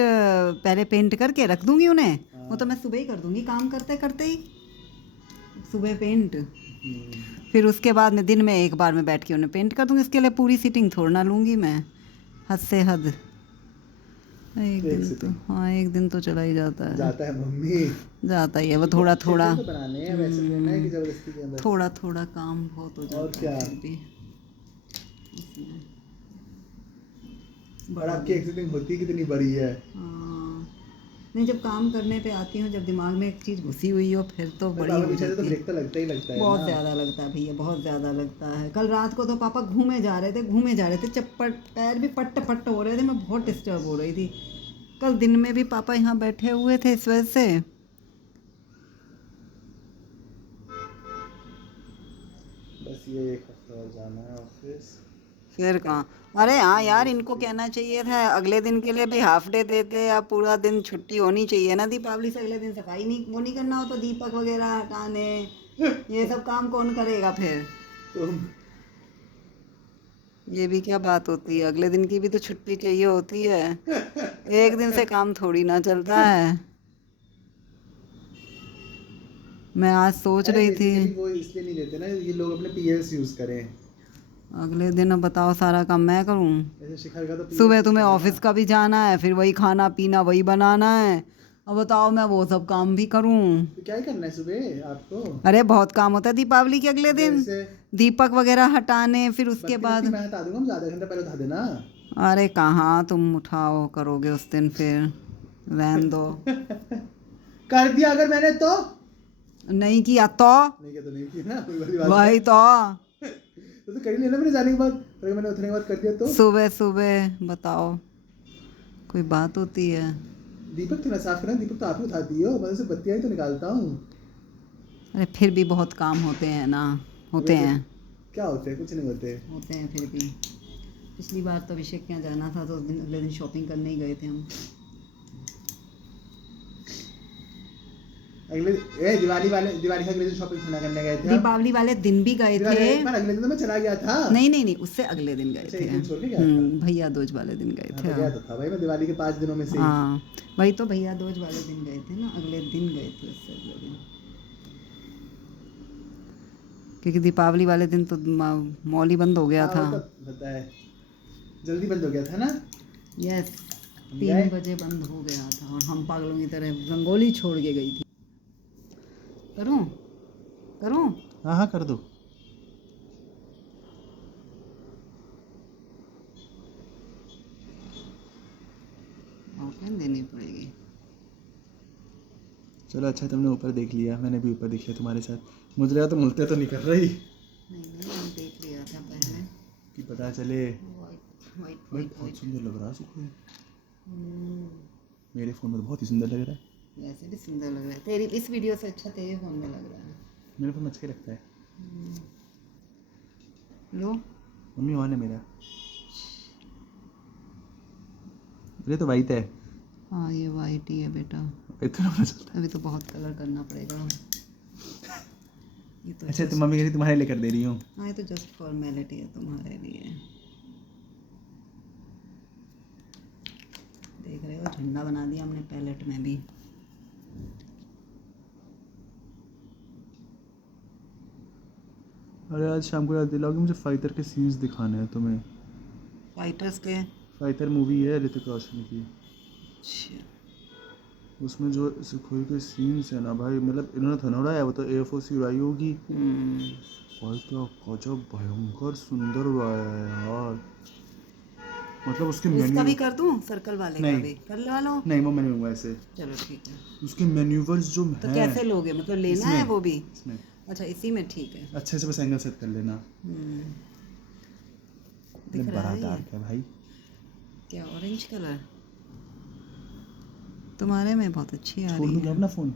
पहले पेंट करके रख दूँगी उन्हें। वो तो मैं सुबह ही कर दूँगी काम करते करते ही, सुबह पेंट। फिर उसके बाद में दिन में एक बार में बैठ के उन्हें पेंट कर दूँगी। इसके लिए पूरी सीटिंग थोड़ा ना लूँगी मैं, हद से हद। एक दिन तो हाँ एक दिन तो चला ही जाता है मम्मी। जाता ही है वो थोड़ा थोड़ा तो बनाने हैं वैसे लेना है कि जबरदस्ती के अंदर। थोड़ा थोड़ा काम बहुत हो जाता और क्या? है फिर भी और आपकी एक्सिटिंग होती कितनी बड़ी है। हाँ। नहीं जब काम करने पे आती हूँ, जब दिमाग में एक चीज़ घुसी हुई हो फिर तो बड़ी हो पीछे से तो जाती है। ब्रेक तो लगता ही लगता है बहुत ना। ज़्यादा लगता है भैया, बहुत ज़्यादा लगता है। कल रात को तो पापा घूमे जा रहे थे चप्पट पैर भी पट्ट पट्ट हो रहे थे, मैं बहुत डिस्टर्ब हो रही थी। कल दिन में भी पापा यहाँ बैठे हुए थे इस वजह से। बस ये एक हफ्ता और जाना है ऑफिस। फिर कहाँ। अरे हाँ यार इनको कहना चाहिए था अगले दिन के लिए भी हाफ डे देते, या पूरा दिन छुट्टी होनी चाहिए ना दीपावली से अगले दिन। सफाई नहीं वो नहीं करना हो तो दीपक वगैरह हटाने ये सब काम कौन करेगा फिर। तुम ये भी क्या बात होती है, अगले दिन की भी तो छुट्टी चाहिए होती है। एक दिन से काम थोड़ी ना चलता है। मैं आज सोच रही थी वो इसलिए नहीं देते ना ये लोग अपने पीएस यूज करें। अगले दिन अब बताओ सारा काम मैं करूं। जैसे शिखर का तो PS सुबह तुम्हें ऑफिस का भी जाना है, फिर वही खाना पीना वही बनाना है। अब बताओ मैं वो सब काम भी करूं। तो क्या ही करना है सुबह आपको। अरे बहुत काम होता है दीपावली के अगले दिन, जैसे दीपक वगैरह हटाने, फिर उसके बत्ती बाद मैं हटा दूंगा, हम आधा घंटा पहले उठा देना। अरे कहाँ तुम उठाओ करोगे उस दिन, फिर रहन दो। कर दिया अगर मैंने तो नहीं किया तो नहीं किया तो नहीं किया ना, कोई बड़ी बात वही तो। तो कर ही लेना मैंने जाने के बाद, अगर मैंने उठने के बाद कर दिया तो। सुबह सुबह बताओ, कोई बात होती है? दीपक थोड़ा साफ करना, दीपक तो आप ही उठाती हो, मैं से बत्तियाँ ही तो निकालता हूँ। अरे फिर भी बहुत काम होते हैं ना, होते हैं। क्या होते हैं? कुछ नहीं होते। होते हैं फिर भी। पिछली बार तो अभिषेक के यहाँ जाना था तो उस दिन अगले दिन शॉपिंग करने ही गए थे हम। दिवाली से अगले दिन शॉपिंग करने गए थे। दीपावली वाले दिन भी गए थे, पर अगले दिन तो मैं चला गया था। नहीं, उससे अगले दिन गए अच्छा, थे। एक दिन छोड़ के गया था। भैया दूज वाले दिन गए थे। गया तो था भाई, मैं दिवाली के 5 दिनों में से। हाँ वही तो, भैया दूज वाले दिन गए थे ना, अगले दिन गए थे, उससे अगले दिन। क्योंकि दीपावली वाले दिन तो मॉल ही बंद हो गया था। पता है, जल्दी बंद हो गया था ना। यस, 3 बजे बंद हो गया था और हम पागलों की तरह रंगोली छोड़ के गई थी। करूं? हाँ कर दो। ऑफलाइन देनी पड़ेगी। चलो अच्छा, तुमने ऊपर देख लिया, मैंने भी ऊपर देख लिया तुम्हारे साथ। मुझे लगा तुम उल्टे तो नहीं कर रही। नहीं हम देख लिया था पहले कि पता चले। वाइट भाई बहुत सुंदर लग रहा है सुकून। मेरे फ़ोन में तो बहुत ही सुंदर लग रहा है। वैसे भी सुंदर लग रहा है, तेरी इस वीडियो से अच्छा तेरे फोन में लग रहा है। मेरे फ़ोन में अच्छा ही लगता है। लो मम्मी ऑन है मेरा। ये तो वाइट है। हाँ ये वाइट ही है बेटा, इतना पता चलता है। अभी तो बहुत कलर करना पड़ेगा ये तो। अच्छा तो मम्मी कह रही तुम्हारे लिए कर दे रही हूँ। हाँ ये तो जस्ट फॉर्मेलिटी है तुम्हारे लिए। देख रहे हो झंडा बना दिया हमने पैलेट में भी। अरे आज शाम को याद दिलाओगे, मुझे फाइटर के सीन्स दिखाने हैं तुम्हें। फाइटर्स के? फाइटर मूवी है ऋतिक रोशन की। अच्छा उसमें जो सुखोई के सीन्स है ना भाई, मतलब इन्होंने तो नहीं उड़ाया, वो तो एयरफोर्स ही उड़ाई होगी। भाई क्या गजब भयंकर सुंदर उड़ाया है यार। मतलब उसके इसका भी कर दूं, सर्कल वाले नहीं। का भी कर लगा लो। नहीं वो मैंने मंगवाया ऐसे। चलो ठीक है। उसके मैन्यूवर्स जो तो हैं कैसे लोगे, मतलब लेना है इसमें- वो भी? इसमें अच्छा इसी में ठीक है। अच्छे से बस एंगल सेट कर लेना। दिख रहा बड़ा है ये? डार्क है भाई। क्या ऑरेंज कलर? तुम्हारे में बहुत अच्छी आ छोड़ रही दूँ क्या है। अपना फ़ोन?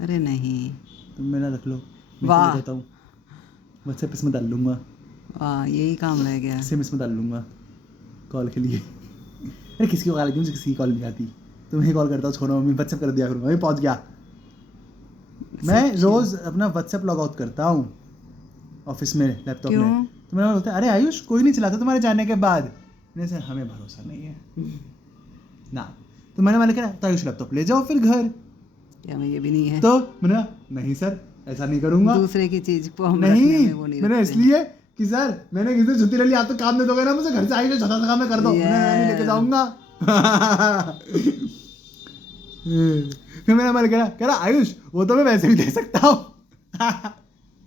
अरे नहीं, तुम मेरा रख लो, मैं वाह। चले जाता हूँ। व्हाट्सएप इसमें डाल लूँगा, वाह यही काम रह गया। सिम इसमें डाल लूँगा कॉल के लिए। अरे किसी को कॉल आती, मुझे किसी की कॉल नहीं आती। तुम्हें कॉल करता हूँ, छोड़ो मम्मी व्हाट्सएप कर दिया करूँगा। मैं पहुँच गया। मैं रोज़ अपना व्हाट्सएप लॉग आउट करता हूँ ऑफिस में लैपटॉप क्यों? में। तो मैंने बोलता है अरे आयुष कोई नहीं चलाता तुम्हारे जाने के बाद। मैंने से हमें भरोसा नहीं है ना। तो मैंने कहा तो आयुष लैपटॉप ले जाओ फिर घर। क्या मैं ये भी नहीं है? तो मैंने कहा नहीं सर ऐसा नहीं करूँगा। दूसरे की चीज को हम रखने नहीं में वो नहीं मैंने रखते। इसलिए कि सर मैंने किसी से छुट्टी ले ली, आप तो काम नहीं दोगे ना मुझे, घर से आई जो छोटा सा काम मैं कर दो, मैं नहीं लेके जाऊंगा। फिर मेरा मन कह रहा आयुष वो तो मैं वैसे भी दे सकता हूँ।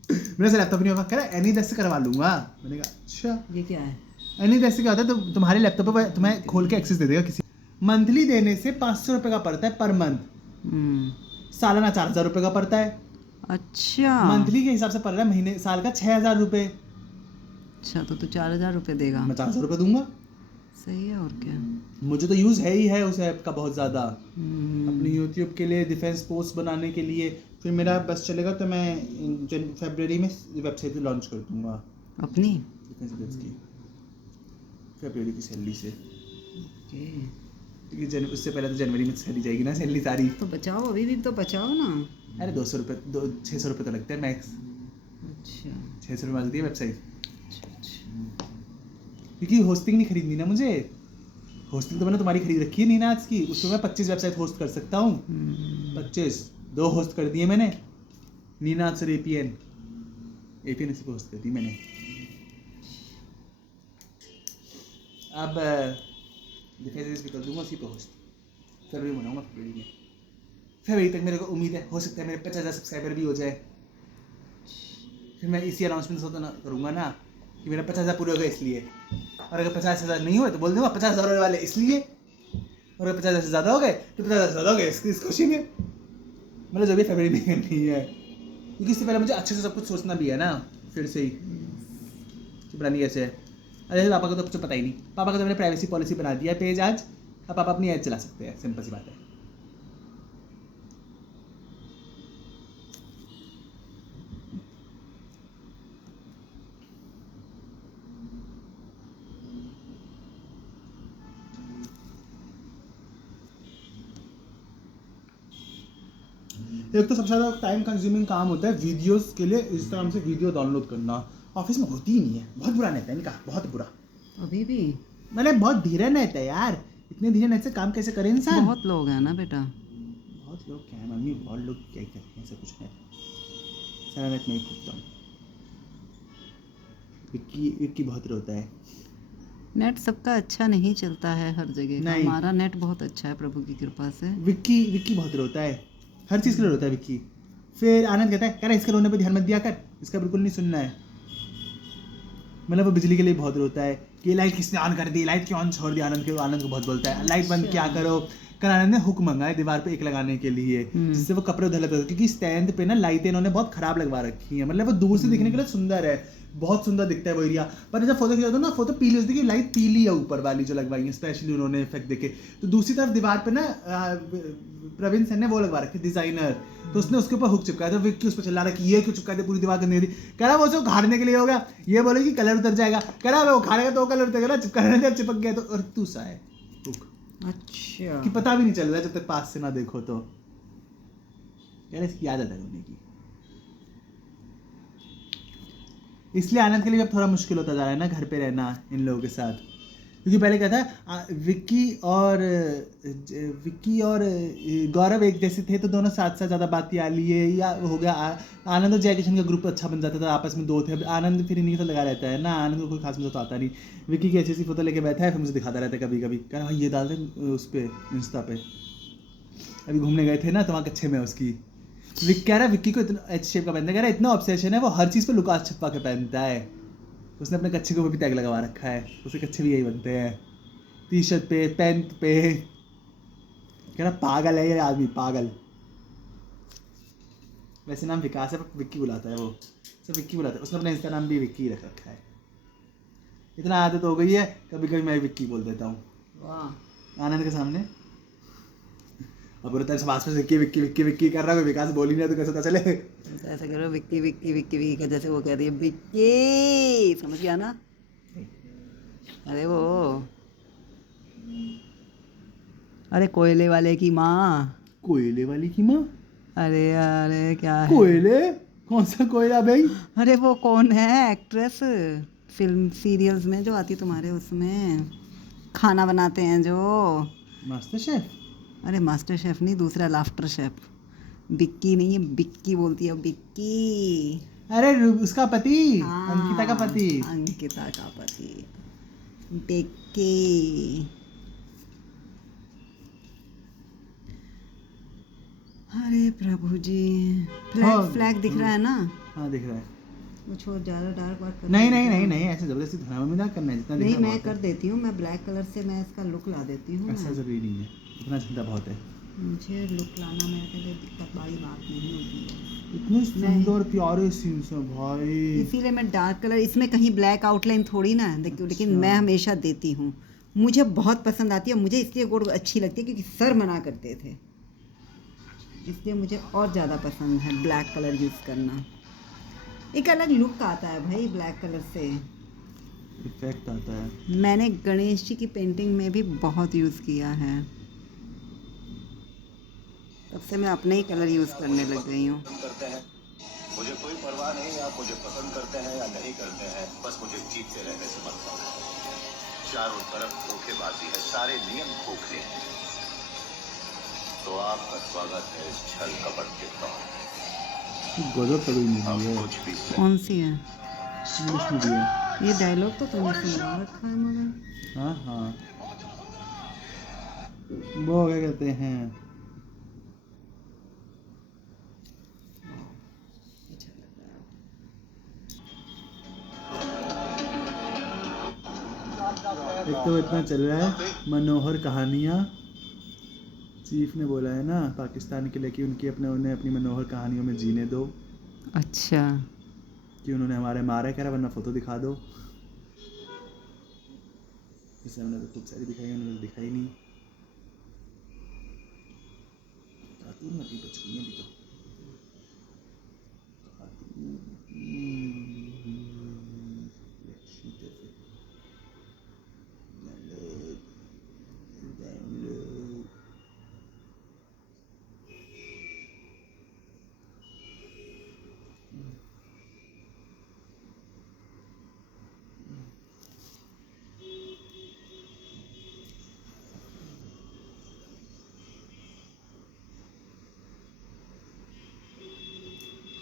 मेरे से लैपटॉप नहीं होगा, कह रहा एनी डेस्क से करवा लूंगा। मैंने कहा अच्छा ये क्या है? एनी डेस्क से क्या होता है, तो तुम्हारे लैपटॉप पे तुम्हें खोल के एक्सेस दे देगा किसी। मंथली देने से 500 रुपये का पड़ता है पर मंथ। सालाना 4000 रुपये का पड़ता है। अच्छा मंथली के हिसाब से पड़ रहा है, महीने साल का 6000 रुपये। अच्छा तो तू 4000 रुपये देगा? मैं 400 रुपये दूंगा। सही है और क्या। मुझे तो यूज़ है ही है उस ऐप का बहुत ज़्यादा, अपनी यूट्यूब के लिए, डिफेंस पोस्ट बनाने के लिए। फिर मेरा बस चलेगा तो मैं फरवरी में वेबसाइट लॉन्च कर दूंगा अपनी। डिफेंस पोस्ट की, फरवरी की सैलरी से। ओके क्योंकि उससे पहले तो जनवरी में सैलरी जाएगी ना, सैलरी सारी। तो बचाओ, अभी भी तो बचाओ ना। अरे 200 रुपये 600 रुपये तो लगते हैं मैक्स। अच्छा 600 रुपये मिलती है वेबसाइट। अच्छा। क्योंकि होस्टिंग नहीं खरीदनी ना मुझे। होस्टिंग तो मैंने तुम्हारी खरीद रखी है नीनाज की, उसमें मैं 25 वेबसाइट होस्ट कर सकता हूँ। 25 2 होस्ट कर दिए मैंने, नीनाज और एपीएन इसी पे होस्ट कर दी मैंने। अब डिफेंस भी कर दूंगा उसी पे होस्ट। फरवरी बनाऊंगा, फरवरी तक मेरे को उम्मीद है, हो सकता है मेरे 50,000 सब्सक्राइबर भी हो जाए। फिर मैं इसी अनाउंसमेंट से तो ना करूँगा ना कि मेरा 50,000 पूरे हो गए इसलिए। और अगर 50,000 नहीं हुए तो बोल दूंगा 50,000 होने वाले इसलिए, और अगर 50,000 से ज़्यादा हो गए तो 50,000 से ज़्यादा हो गए इस खुशी में। मतलब जो भी फैमिली में करनी है, क्योंकि इससे पहले मुझे अच्छे से सब कुछ सोचना भी है ना, फिर से ही पता नहीं कैसे है। अरे पापा को तो कुछ पता ही नहीं, पापा का तो मैंने प्राइवेसी पॉलिसी बना दिया है पेज आज, अब पापा अपनी एड चला सकते हैं, सिंपल सी बात है। एक तो सबसे ज़्यादा टाइम कंज्यूमिंग काम होता है वीडियोस के लिए, इंस्टाग्राम से वीडियो डाउनलोड करना, ऑफिस में होती ही नहीं है, बहुत बुरा नेट है इनका, बहुत बुरा। अभी भी मैंने बहुत धीरे नेट है यार, इतने धीरे नेट से काम कैसे करे इंसान। बहुत लोग हैं ना बेटा, बहुत लोग क्या है मम्मी, बहुत लोग क्या करते हैं, ऐसा कुछ नहीं, सारा नेट नहीं फूकता हूँ। विक्की बहुत रोता है। नेट सबका अच्छा नहीं चलता है हर जगह का, नहीं। हमारा नेट बहुत अच्छा है प्रभु की कृपा से। विक्की बहुत रोता है, हर चीज़ के लिए रोता है विक्की। फिर आनंद कहता है कह इसके रोने पे ध्यान मत दिया कर, इसका बिल्कुल नहीं सुनना है। मतलब वो बिजली के लिए बहुत रोता है कि लाइट किसने ऑन कर दी, लाइट क्यों ऑन छोड़ दिया, आनंद को बहुत बोलता है लाइट बंद क्या करो। कल आनंद ने हुक मंगाए दीवार पे एक लगाने के लिए, जिससे वो कपड़े उधर लगते थे, क्योंकि स्टैंड पे ना लाइटें इन्होंने बहुत खराब लगवा रखी है। मतलब वो दूर से दिखने के लिए सुंदर है, बहुत सुंदर दिखता है वो एरिया, पर जब फोटो खींचा ना फोटो पीली होती है, लाइट पीली है ऊपर वाली जो लगवाई है स्पेशली उन्होंने इफेक्ट देके। तो दूसरी तरफ दीवार पे ना प्रवीण सर ने वो लगवा रखी डिजाइनर, तो उसने उसके ऊपर हुक चिपकाया, तो विक्की उस पर चिल्ला रहा कि ये क्यों चिपका दे, पूरी दीवार करने दी। कह रहा वो उसको उखाड़ने के लिए होगा, ये बोले कि कलर उतर जाएगा, कह रहा वो उखाड़ेगा तो कलर उतरेगा, चिपकाने दे, चिपक गया तो, और तू सा है हुक। अच्छा कि पता भी नहीं चल रहा जब तक पास से ना देखो तो, यार इसकी आदत है होने की। इसलिए आनंद के लिए अब थोड़ा मुश्किल होता जा रहा है ना घर पे रहना इन लोगों के साथ, क्योंकि पहले क्या था विक्की और गौरव एक जैसे थे तो दोनों साथ साथ ज़्यादा बातें आ लिए, या हो गया आनंद और जय किशन का ग्रुप अच्छा बन जाता था, आपस में दो थे। अब आनंद फिर इन्हीं से लगा रहता है ना, आनंद को कोई खास मजा तो आता नहीं। विक्की की अच्छी सी फोटो लेके बैठा है, फिर मुझे दिखाता रहता है कभी कभी, कह रहा भाई ये डाल दे उस पर इंस्टा पे, अभी घूमने गए थे ना तो वहाँ कच्छे में उसकी कह रहा विक्की को इतना एच शेप का पहनता है, कह रहा इतना ऑब्सेशन है वो हर चीज़ पे लुकास छुपा के पहनता है। उसने अपने कच्छे को भी टैग लगवा रखा है, उसे कच्छे भी यही बनते हैं, टी शर्ट पे पैंट पे। कह रहा पागल है ये आदमी, पागल। वैसे नाम विकास है पर विक्की बुलाता है, वो सब विक्की बुलाता है, उसने अपना इंस्टा नाम भी विक्की रख रखा है। इतना आदत हो गई है, कभी कभी मैं विक्की बोल देता हूँ वाह आनंद के सामने। अब बोलता है सब आस पास विक्की विक्की विक्की विक्की कर रहा है, विकास बोल ही नहीं तो कैसे पता चले। ऐसा करो विक्की विक्की विक्की विक्की, जैसे वो कह रही है विक्की, समझ गया ना? अरे वो अरे कोयले वाले की माँ, कोयले वाली की माँ? अरे अरे क्या है कोयले? कौन सा कोयला भाई? अरे वो कौन है एक्ट्रेस, फिल्म सीरियल्स में जो आती तुम्हारे, उसमें खाना बनाते हैं जो, मास्टर शेफ? अरे मास्टर शेफ नहीं, दूसरा लाफ्टर शेफ। बिक्की नहीं है, बिक्की बोलती है, बिक्की। अरे उसका पति, हाँ, अंकिता का पति। अंकिता का पति बिक्की। अरे प्रभु जी, फ्लैग दिख रहा है ना? हाँ दिख रहा है। वो छोड़, ज़्यादा डार्क बात कर नहीं ऐसे जबरदस्ती धना में ना करना है, जितना नहीं, दिखना मैं बहुत कर है। देती हूँ, मैं ब्लैक कलर से मैं इसका लुक ला देती हूँ। ऐसा जरूरी नहीं है, इतना चिंता बहुत है। मुझे लुक लाना मेरे लिए दिक्कत वाली बात नहीं होती है। इतने सुंदर प्यारे सीन्स हैं भाई। इसीलिए मैं डार्क कलर, इसमें कहीं ब्लैक आउटलाइन थोड़ी ना है देखिए, लेकिन मैं हमेशा देती हूँ, मुझे बहुत पसंद आती है। मुझे इसलिए गोल्ड अच्छी लगती है क्योंकि सर मना करते थे, इसलिए मुझे और ज़्यादा पसंद है ब्लैक कलर यूज़ करना। एक अलग लुक आता है भाई ब्लैक कलर से, इफेक्ट आता है। मैंने गणेश जी की पेंटिंग में भी बहुत यूज़ किया है, तब से मैं अपने ही कलर यूज़ करने लग गई हूँ। करते हैं, मुझे कोई परवाह नहीं आप मुझे पसंद करते हैं या नहीं करते हैं, बस मुझे जीतते रहने से मतलब है। चारों तरफ धोखेबाजी है, सारे नियम खोखले हैं, तो आपका स्वागत है इस छल कपट के दौर में। गजब तभी नहीं है। कुछ भी कौन सी है इंग्लिश मूवी है। ये डायलॉग? तो तुमने सुना रखा है मगर। हाँ वो क्या कहते हैं, तो इतना चल रहा है मनोहर कहानियाँ। चीफ ने बोला है ना पाकिस्तान के लिए कि उन्हें अपनी मनोहर कहानियों में जीने दो, अच्छा। कि उन्होंने हमारे मारा कह रहा वरना फोटो दिखा दो। जैसे हमने तो खूब सारी दिखाई, उन्होंने तो दिखाई नहीं। खातून नदी बच गई अभी तो।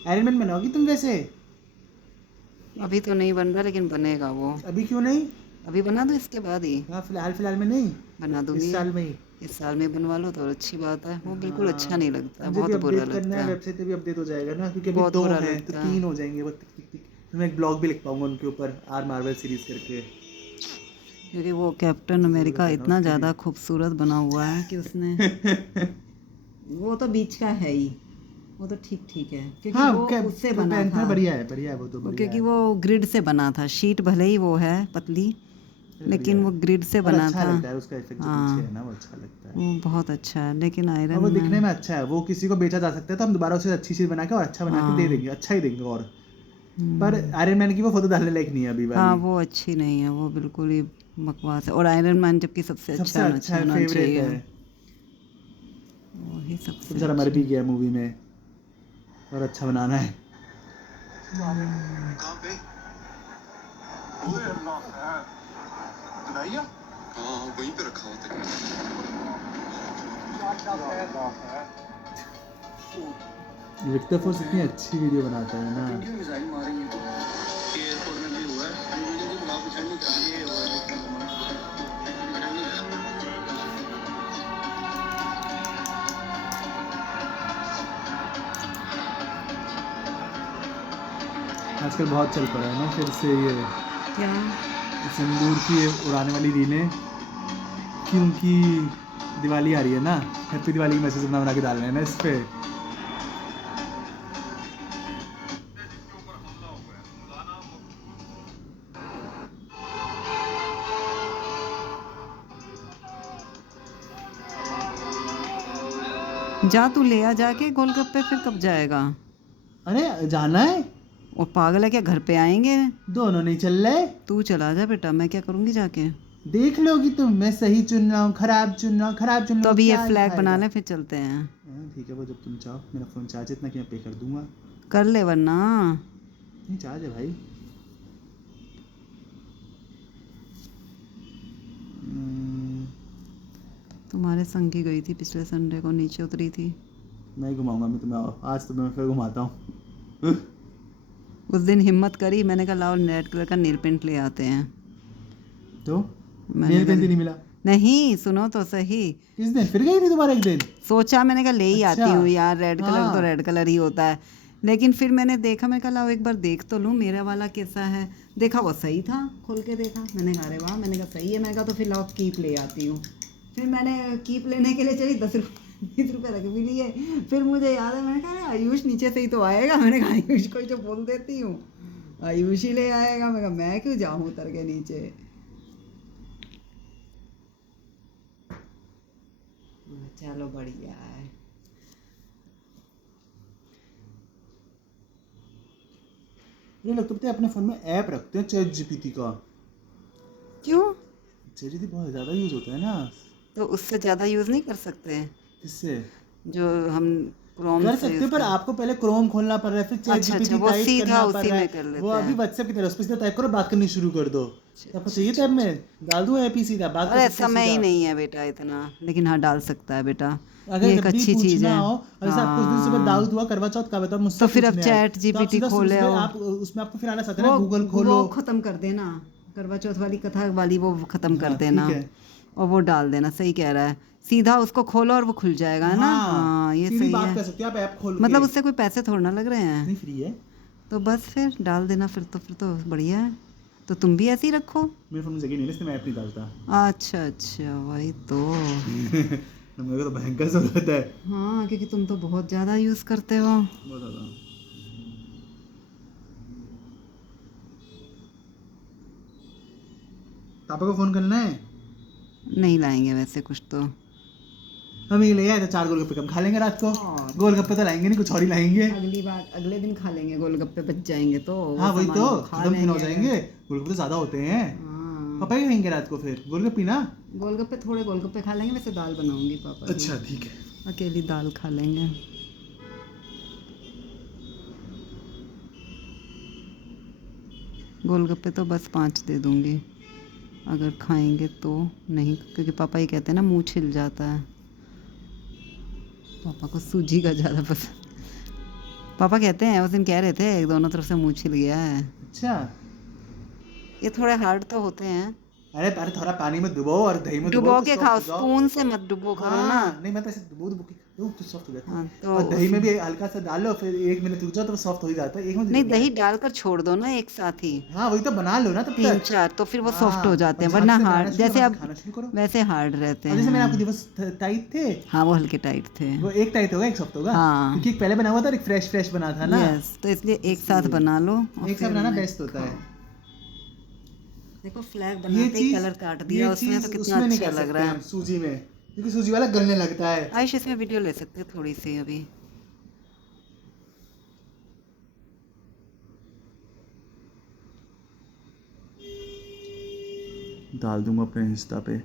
आयरन मैन बनाओगी तुम वैसे? अभी तो नहीं बन रहा लेकिन बनेगा वो। अभी क्यों नहीं? अभी बना दो इसके बाद ही हाँ फिलहाल में नहीं, बना दूंगी। इस साल में ही। इस साल में बनवा लो तो अच्छी बात है। वो बिल्कुल अच्छा नहीं लगता, मुझे भी बहुत बुरा अपडेट करना लगता है, है। वेबसाइट पे भी अपडेट हो जाएगा ना, क्योंकि अभी बहुत 2 बुरा हैं तो लगता है। 3 हो जाएंगे वो टिक टिक टिक। तो मैं एक ब्लॉग भी लिख पाऊंगा उनके ऊपर, आर मार्वल सीरीज करके। क्योंकि वो कैप्टन अमेरिका इतना ज़्यादा खूबसूरत बना हुआ है कि उसने वो तो बीच का है ही, वो तो ठीक ठीक है क्योंकि हाँ, वो उससे बना था। बढ़िया है वो तो बढ़िया क्योंकि है। वो ग्रिड से बना था। शीट भले ही वो है पतली, लेकिन वो ग्रिड से और बना अच्छा था। लगता है उसका इफेक्ट जो पीछे है ना, वो अच्छा लगता है। वो बहुत अच्छा है। लेकिन और आयरन वो दिखने में अच्छा है, वो किसी को बेचा जा सकता है तो हम दोबारा उसे अच्छी चीज बना के और अच्छा बना के दे देंगे, अच्छा ही देंगे। और पर आयरन मैन की वो फोटो डालने लायक नहीं है अभी वाली। हाँ वो अच्छी नहीं है, वो बिल्कुल ही बकवास है। और आयरन मैन जबकि सबसे अच्छा होना फेवरेट चाहिए, है। वही सबसे बेचारा मर भी गया मूवी में, और अच्छा बनाना है। कहाँ पे? ओए अल्लाह है। दुनाइया? हाँ वहीं पे रखा होता है। विक्टर फोर्स इतनी अच्छी वीडियो बनाता है ना। मिसाइल मारेंगे तो एयरपोर्ट में भी हुआ है। मुझे तो बुला कुछ नहीं चाहिए हुआ है। आजकल बहुत चल पड़ा है ना फिर से ये क्या सिंदूर की उड़ाने वाली रीलें, क्योंकि दिवाली आ रही है ना, हैप्पी दिवाली की मैसेज बना के डाल रहे हैं ना इस पे। जा तू ले आ जाके गोलगप्पे, फिर कब जाएगा? अरे जाना है, और पागल है क्या, घर पे आएंगे? दोनों नहीं चल रहे। तू चला जा बेटा, मैं क्या करूँगी जाके? देख लोगी तुम, मैं सही चुन रहा हूँ खराब चुन रहा हूँ, खराब चुन तो रहा हूँ, अभी ये क्या फ्लैग खाएगा? बना ले फिर चलते हैं। हाँ, ठीक है, वो जब तुम चाहो। मेरा फ़ोन चार्ज इतना कि मैं पे कर दूंगा। कर ले वरना। नहीं चार्ज है भाई। तुम्हारे संग ही गई थी पिछले संडे को, नीचे उतरी थी। मैं घुमाऊंगा, मैं तुम्हें आज तो मैं फिर घुमाता हूँ। उस दिन हिम्मत करी, मैंने कहा लाओ रेड कलर का नेल पेंट ले आते हैं। तो मैंने नेल पेंट कहा- ही नहीं मिला। नहीं सुनो तो सही, किस दिन फिर गई थी तुम्हारा एक दिन? सोचा मैंने कहा ले ही अच्छा। आती हूँ यार, रेड कलर हाँ। तो रेड कलर ही होता है। लेकिन फिर मैंने देखा, मैं कहा लाओ एक बार देख तो लूँ मेरा वाला कैसा है। देखा वो सही था, खोल के देखा, मैंने कहा अरे वाह, मैंने कहा सही है। मैंने कहा तो फिर लाओ कीप ले आती हूँ। फिर मैंने कीप लेने के लिए चली, 20 रुपये रख भी लिए। फिर मुझे याद है, मैंने कहा अरे आयुष नीचे से ही तो आएगा। मैंने कहा आयुष को ही तो बोल देती हूँ, आयुष ही ले आएगा। मैं कहा मैं क्यों जाऊँ उतर के नीचे। चलो बढ़िया है। ये लोग तो पता है अपने फ़ोन में ऐप रखते हैं चैट जीपीटी का। क्यों? चैट जीपीटी बहुत ज़्यादा यूज़ होता है ना। तो उससे ज़्यादा यूज़ नहीं कर सकते किससे? जो हम क्रोम कर से सकते हो, use पर कर- आपको पहले क्रोम खोलना पड़ रहा है, फिर चैट अच्छा, जीपीटी वो टाइप सीधा करना पड़ उसी रहा में है। कर लेते वो अभी हैं। व्हाट्सएप की तरह उस पर सीधा टाइप करो, बात करनी शुरू कर दो। तो आपको चाहिए टैब में डाल दूँ ऐप ही सीधा बात कर अरे सकते हो समय ही सीधा। नहीं है बेटा इतना, लेकिन हाँ डाल सकता है बेटा, अगर ये एक जब भी अच्छी चीज़ पूछना है। हो, और जैसे आपको उस दिन सुबह दाऊद हुआ करवा चौथ का, बताओ मुझसे तो फिर अब पूछने आए, चैट तो आप जीपीटी सीधा खोले सुबह हो। आप उसमें आपको फिर आना चाहते हैं ना, गूगल खोलो। वो खत्म कर देना, करवा चौथ वाली कथा वाली वो खत्म कर हाँ, देना, ठीक है। और वो डाल देना। सही कह रहा है, सीधा उसको खोलो और वो खुल जाएगा, है ना? हाँ ये सीधी सही बात है। कर सकते हो आप ऐप खोल के। मतलब उससे कोई पैसे थोड़ा ना लग रहे हैं। नहीं, फ्री है। तो बस फिर डाल देना, फिर तो बढ़िया है। तो तुम भी ऐसे ही रखो। मेरे फ़ोन में जगह नहीं है, इसलिए मैं ऐप नहीं डालता। अच्छा अच्छा, वही तो। मेरे को तो भयंकर ज़रूरत है। हाँ, क्योंकि तुम तो बहुत ज़्यादा यूज़ करते हो। बहुत ज़्यादा। पापा को फ़ोन करना है। नहीं लाएंगे वैसे कुछ तो। हम ये ले आए तो 4 गोलगप्पे कम खा लेंगे रात को। गोलगप्पे तो लाएंगे नहीं, कुछ और ही लाएंगे। अगली बार अगले दिन खा लेंगे, गोलगप्पे बच जाएंगे तो। हाँ वही सामान तो, को खा खत्म फिर हो लेंगे। जाएंगे। गोलगप्पे तो ज़्यादा होते हैं। हाँ, पापा ही खाएंगे रात को फिर गोलगप्पे ना। गोलगप्पे थोड़े गोलगप्पे खा लेंगे, वैसे दाल बनाऊंगी पापा की। अच्छा ठीक है। अकेली दाल खा लेंगे। गोलगप्पे तो बस 5 दे दूंगी अगर खाएंगे तो। नहीं, क्योंकि पापा ये कहते हैं ना मुंह छिल जाता है। पापा को सूजी का ज़्यादा पसंद। पापा कहते हैं, उस दिन कह रहे थे दोनों तरफ से मुंह छिल गया है। अच्छा, ये थोड़े हार्ड तो होते हैं। अरे थोड़ा पानी में डुबो और दही में डुबो तो के soft खाओ, हो जाओ। स्पून से मत डुबो करो ना। हाँ, नहीं मैं तो ऐसे डुबो के खाओ तो सॉफ्ट हो जाता है। हाँ, तो और दही में भी हल्का सा डालो, फिर 1 मिनट रुक जाओ तो सॉफ्ट हो ही जाता है। 1 मिनट नहीं, दही डालकर छोड़ दो ना एक साथ ही, हाँ वही तो बना लो ना तब 3-4, तो फिर वो सॉफ्ट हो जाते हैं। और वरना झाग से हार्ड, बनाना शुरू जैसे करो, अब खाना शुरू करो। वैसे हार्ड रहते और जैसे मैंने हैं। आपको दिवस टाइट थे, हाँ, वो हल्के टाइट थे। वो एक टाइट होगा एक सॉफ्ट होगा। हाँ। क्योंकि एक पहले बना हुआ था और एक फ्रेश बना था ना। यस, तो इसलिए एक साथ बना लो और एक साथ फिर बनाना उन्हें बेस्ट होता है। खाओ। देखो, फ्लैग ये बनाते ही चीज कलर काट दिया उसमें, तो कितना उसमें नहीं अच्छा कर लग सकते रहा हम है। सूजी में, क्योंकि सूजी वाला गलने लगता है। आयुष, इसमें वीडियो ले सकते हो थोड़ी सी अभी। डाल दूंगा अपने इंस्टा पे।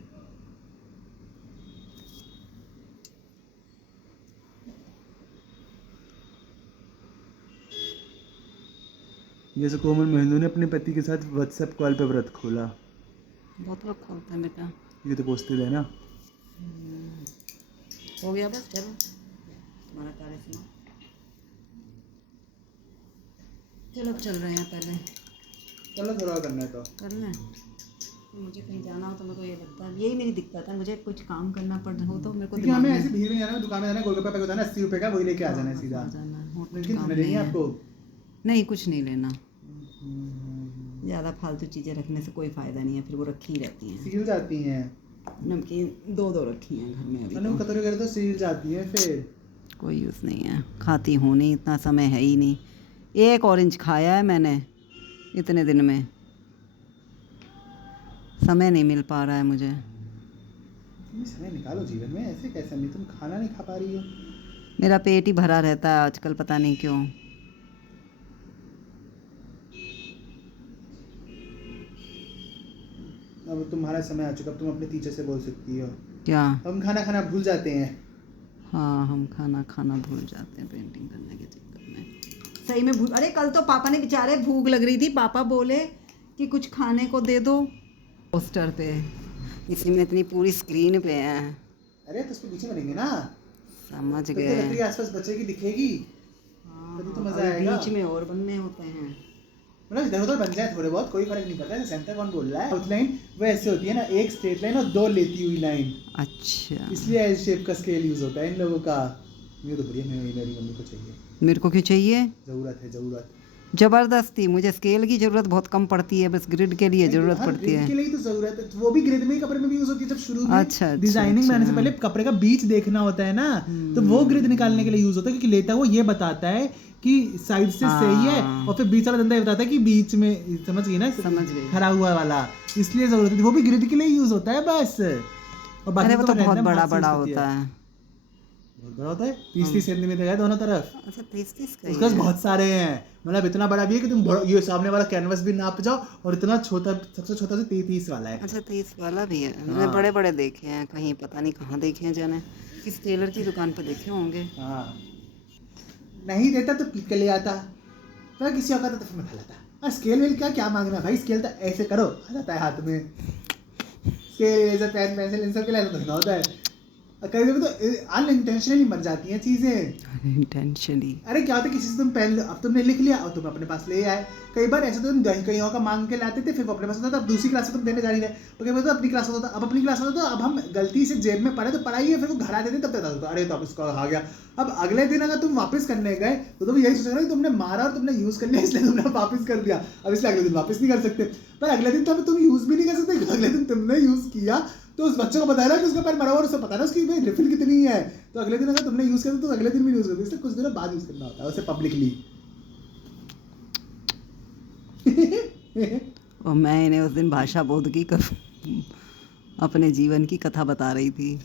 जैसे कोमल मेहंदू ने अपने पति के साथ व्हाट्सएप कॉल पे व्रत खोला। बहुत लोग खोलते हैं बेटा। ये तो पोस्टेड है ना। हो गया बस, चलो तुम्हारा कार्य समाप्त। चलो अब चल रहे हैं, पहले चलो थोड़ा करना है तो कर लें। मुझे कहीं जाना हो तो मेरे को ये लगता है, यही मेरी दिक्कत है, मुझे कुछ काम करना पड़ हो तो मेरे को क्योंकि दिमाग हमें में ऐसे भीड़ में जाना है, दुकान में जाना है, गोलगप्पे पैकेट होता है ना 80 रुपए का, वही लेके आ जाना है सीधा। आ जाना है, और कुछ लेकिन काम मिलेंगे नहीं है। आपको। नहीं, कुछ नहीं लेना। ज़्यादा फालतू चीज़ें रखने से कोई फ़ायदा नहीं है, फिर वो रखी ही रहती हैं। सील जाती हैं। नमकीन 2 रखी हैं घर में अभी मैंने वो तो। कतरे करे तो सील जाती है फिर। कोई यूज़ नहीं है, खाती हूँ नहीं, इतना समय है ही नहीं। एक ऑरेंज खाया है मैंने इतने दिन में, समय नहीं मिल पा रहा है मुझे। तुम समय निकालो जीवन में, ऐसे कैसे नहीं, तुम खाना नहीं खा पा रही हो। मेरा पेट ही भरा रहता है आजकल, पता नहीं क्यों। अब तुम्हारा समय आ चुका, अब तुम अपने टीचर से बोल सकती हो। क्या? हम खाना खाना भूल जाते हैं। हाँ, हम खाना खाना भूल जाते हैं पेंटिंग करने के चक्कर में। सही में भूल। अरे कल तो पापा ने, बेचारे भूख लग रही थी, पापा बोले कि कुछ खाने को दे दो। पोस्टर पे, इसी में इतनी पूरी स्क्रीन पे है। अरे तो उसके पीछे बनेंगे ना, समझ तो गए। लकड़ी आसपास बचेगी, दिखेगी, तभी तो मजा आएगा। बीच में और बनने होते हैं। मतलब इधर उधर बन जाए थोड़े बहुत, कोई फर्क नहीं पड़ता है। सेंटर कौन बोल रहा है? आउटलाइन वो ऐसे होती है ना, एक स्ट्रेट लाइन और 2 लेती हुई लाइन, अच्छा, इसलिए एल शेप का स्केल यूज होता है इन लोगों का। ये तो बढ़िया, मेरी मम्मी को चाहिए, मेरे को क्यों चाहिए? जरूरत है जरूरत। जबरदस्ती, मुझे स्केल की जरूरत बहुत कम पड़ती है, बस ग्रिड के लिए जरूरत हाँ, पड़ती ग्रिड है। के लिए ही तो जरूरत है, वो भी ग्रिड में ही कपड़े में भी यूज होती है। जब शुरू में अच्छा, डिजाइनिंग बनाने से अच्छा। पहले कपड़े का बीच देखना होता है ना, तो वो ग्रिड निकालने के लिए यूज होता है, क्योंकि लेटा वो ये बताता है कि साइड से सही है, और फिर बीच वाला डंडा ये बताता है कि बीच में, समझ गई ना, समझ गई। खड़ा हुआ वाला, इसलिए जरूरत है। वो भी ग्रिड के लिए यूज होता है बस। और बाकी अरे वो तो बहुत random बड़ा हाथ से बड़ा यूज होती होता है। बहुत बड़ा होता है, 30-30 सेंटीमीटर है दोनों तरफ। अच्छा, 30 का ही उसके पास है। बहुत सारे हैं, मतलब इतना बड़ा भी है कि तुम ये सामने वाला कैनवस भी नाप जाओ, और इतना छोटा, सबसे छोटा से 30 वाला है। अच्छा, 30 वाला भी है। मैंने बड़े बड़े देखे हैं, कहीं पता नहीं कहाँ देखे हैं, जाने किस टेलर की दुकान पर देखे होंगे। हाँ, नहीं देता तो पीट के ले आता, तो किसी औकात तो फिर मैं खा लेता। और स्केल वेल क्या मांगना भाई, स्केल तो ऐसे करो, आ जाता है हाथ में। स्केल, इरेजर, पेन, पेंसिल, इन सब के लिए तो होता है। कभी कभी तो अनइंटेंशनली मर जाती हैं चीजें। इंटेंशनली। अरे क्या होता है, किसी से तुम पेन, अब तुमने लिख लिया और तुम अपने पास ले आए। कई बार ऐसे तो तुम कहीं और का मांग के लाते थे, फिर वो अपने पास होता था, अब दूसरी क्लास में तुम देने जा रही थे, तो कई बार तो अपनी क्लास होता था, अब अपनी क्लास होता तो अब हम गलती से जेब में पड़े तो पढ़ाई, फिर वो घर आ देते तब बता दो, अरे तो अब इसको आ गया। अब अगले दिन अगर तुम वापस करने गए तो तुम यही सोचोगे कि तुमने मारा और तुमने यूज कर लिया इसलिए तुमने वापस कर दिया, अब इसलिए अगले दिन वापस नहीं कर सकते। पर अगले दिन तो तुम यूज भी नहीं कर सकते, अगले दिन तुमने यूज किया तो उस बच्चे को बताया ना कि उसका पैर मरा हुआ और उसे पता ना उसकी भाई रिफिल कितनी है, तो अगले दिन अगर तुमने यूज किया तो अगले दिन भी यूज कर, इसलिए कुछ दिनों बाद यूज करना होता है उसे पब्लिकली। और मैं इन्हें उस दिन भाषा बोध की अपने जीवन की कथा बता रही थी।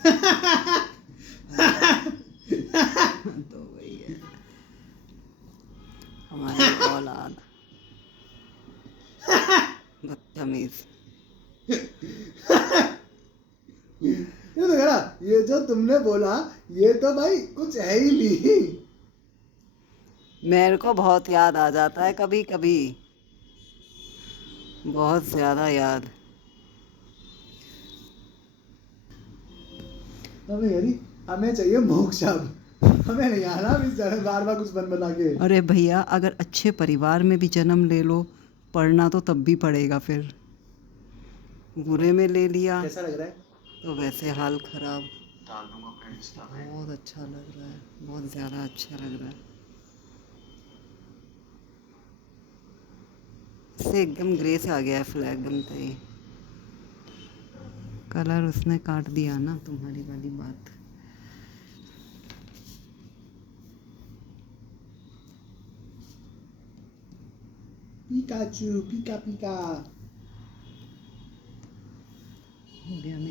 तो वही है हमारी औलाद बदतमीज। ये तो करा, ये जो तुमने बोला ये तो भाई कुछ है ही नहीं। मेरे को बहुत याद आ जाता है कभी कभी, बहुत ज्यादा याद। हमें चाहिए मोक्ष, अब हमें नहीं आना इस जगह बार बार कुछ बन बना के। अरे भैया अगर अच्छे परिवार में भी जन्म ले लो, पढ़ना तो तब भी पड़ेगा, फिर बुरे में ले लिया कैसा लग रहा है? तो वैसे हाल खराब। बहुत अच्छा लग रहा है, बहुत ज़्यादा अच्छा लग रहा है। इससे एकदम ग्रे से आ गया है फ्लैग बनता ही। कलर उसने काट दिया ना, तुम्हारी वाली बात। पिकाचू, पिका पिका। हो गया।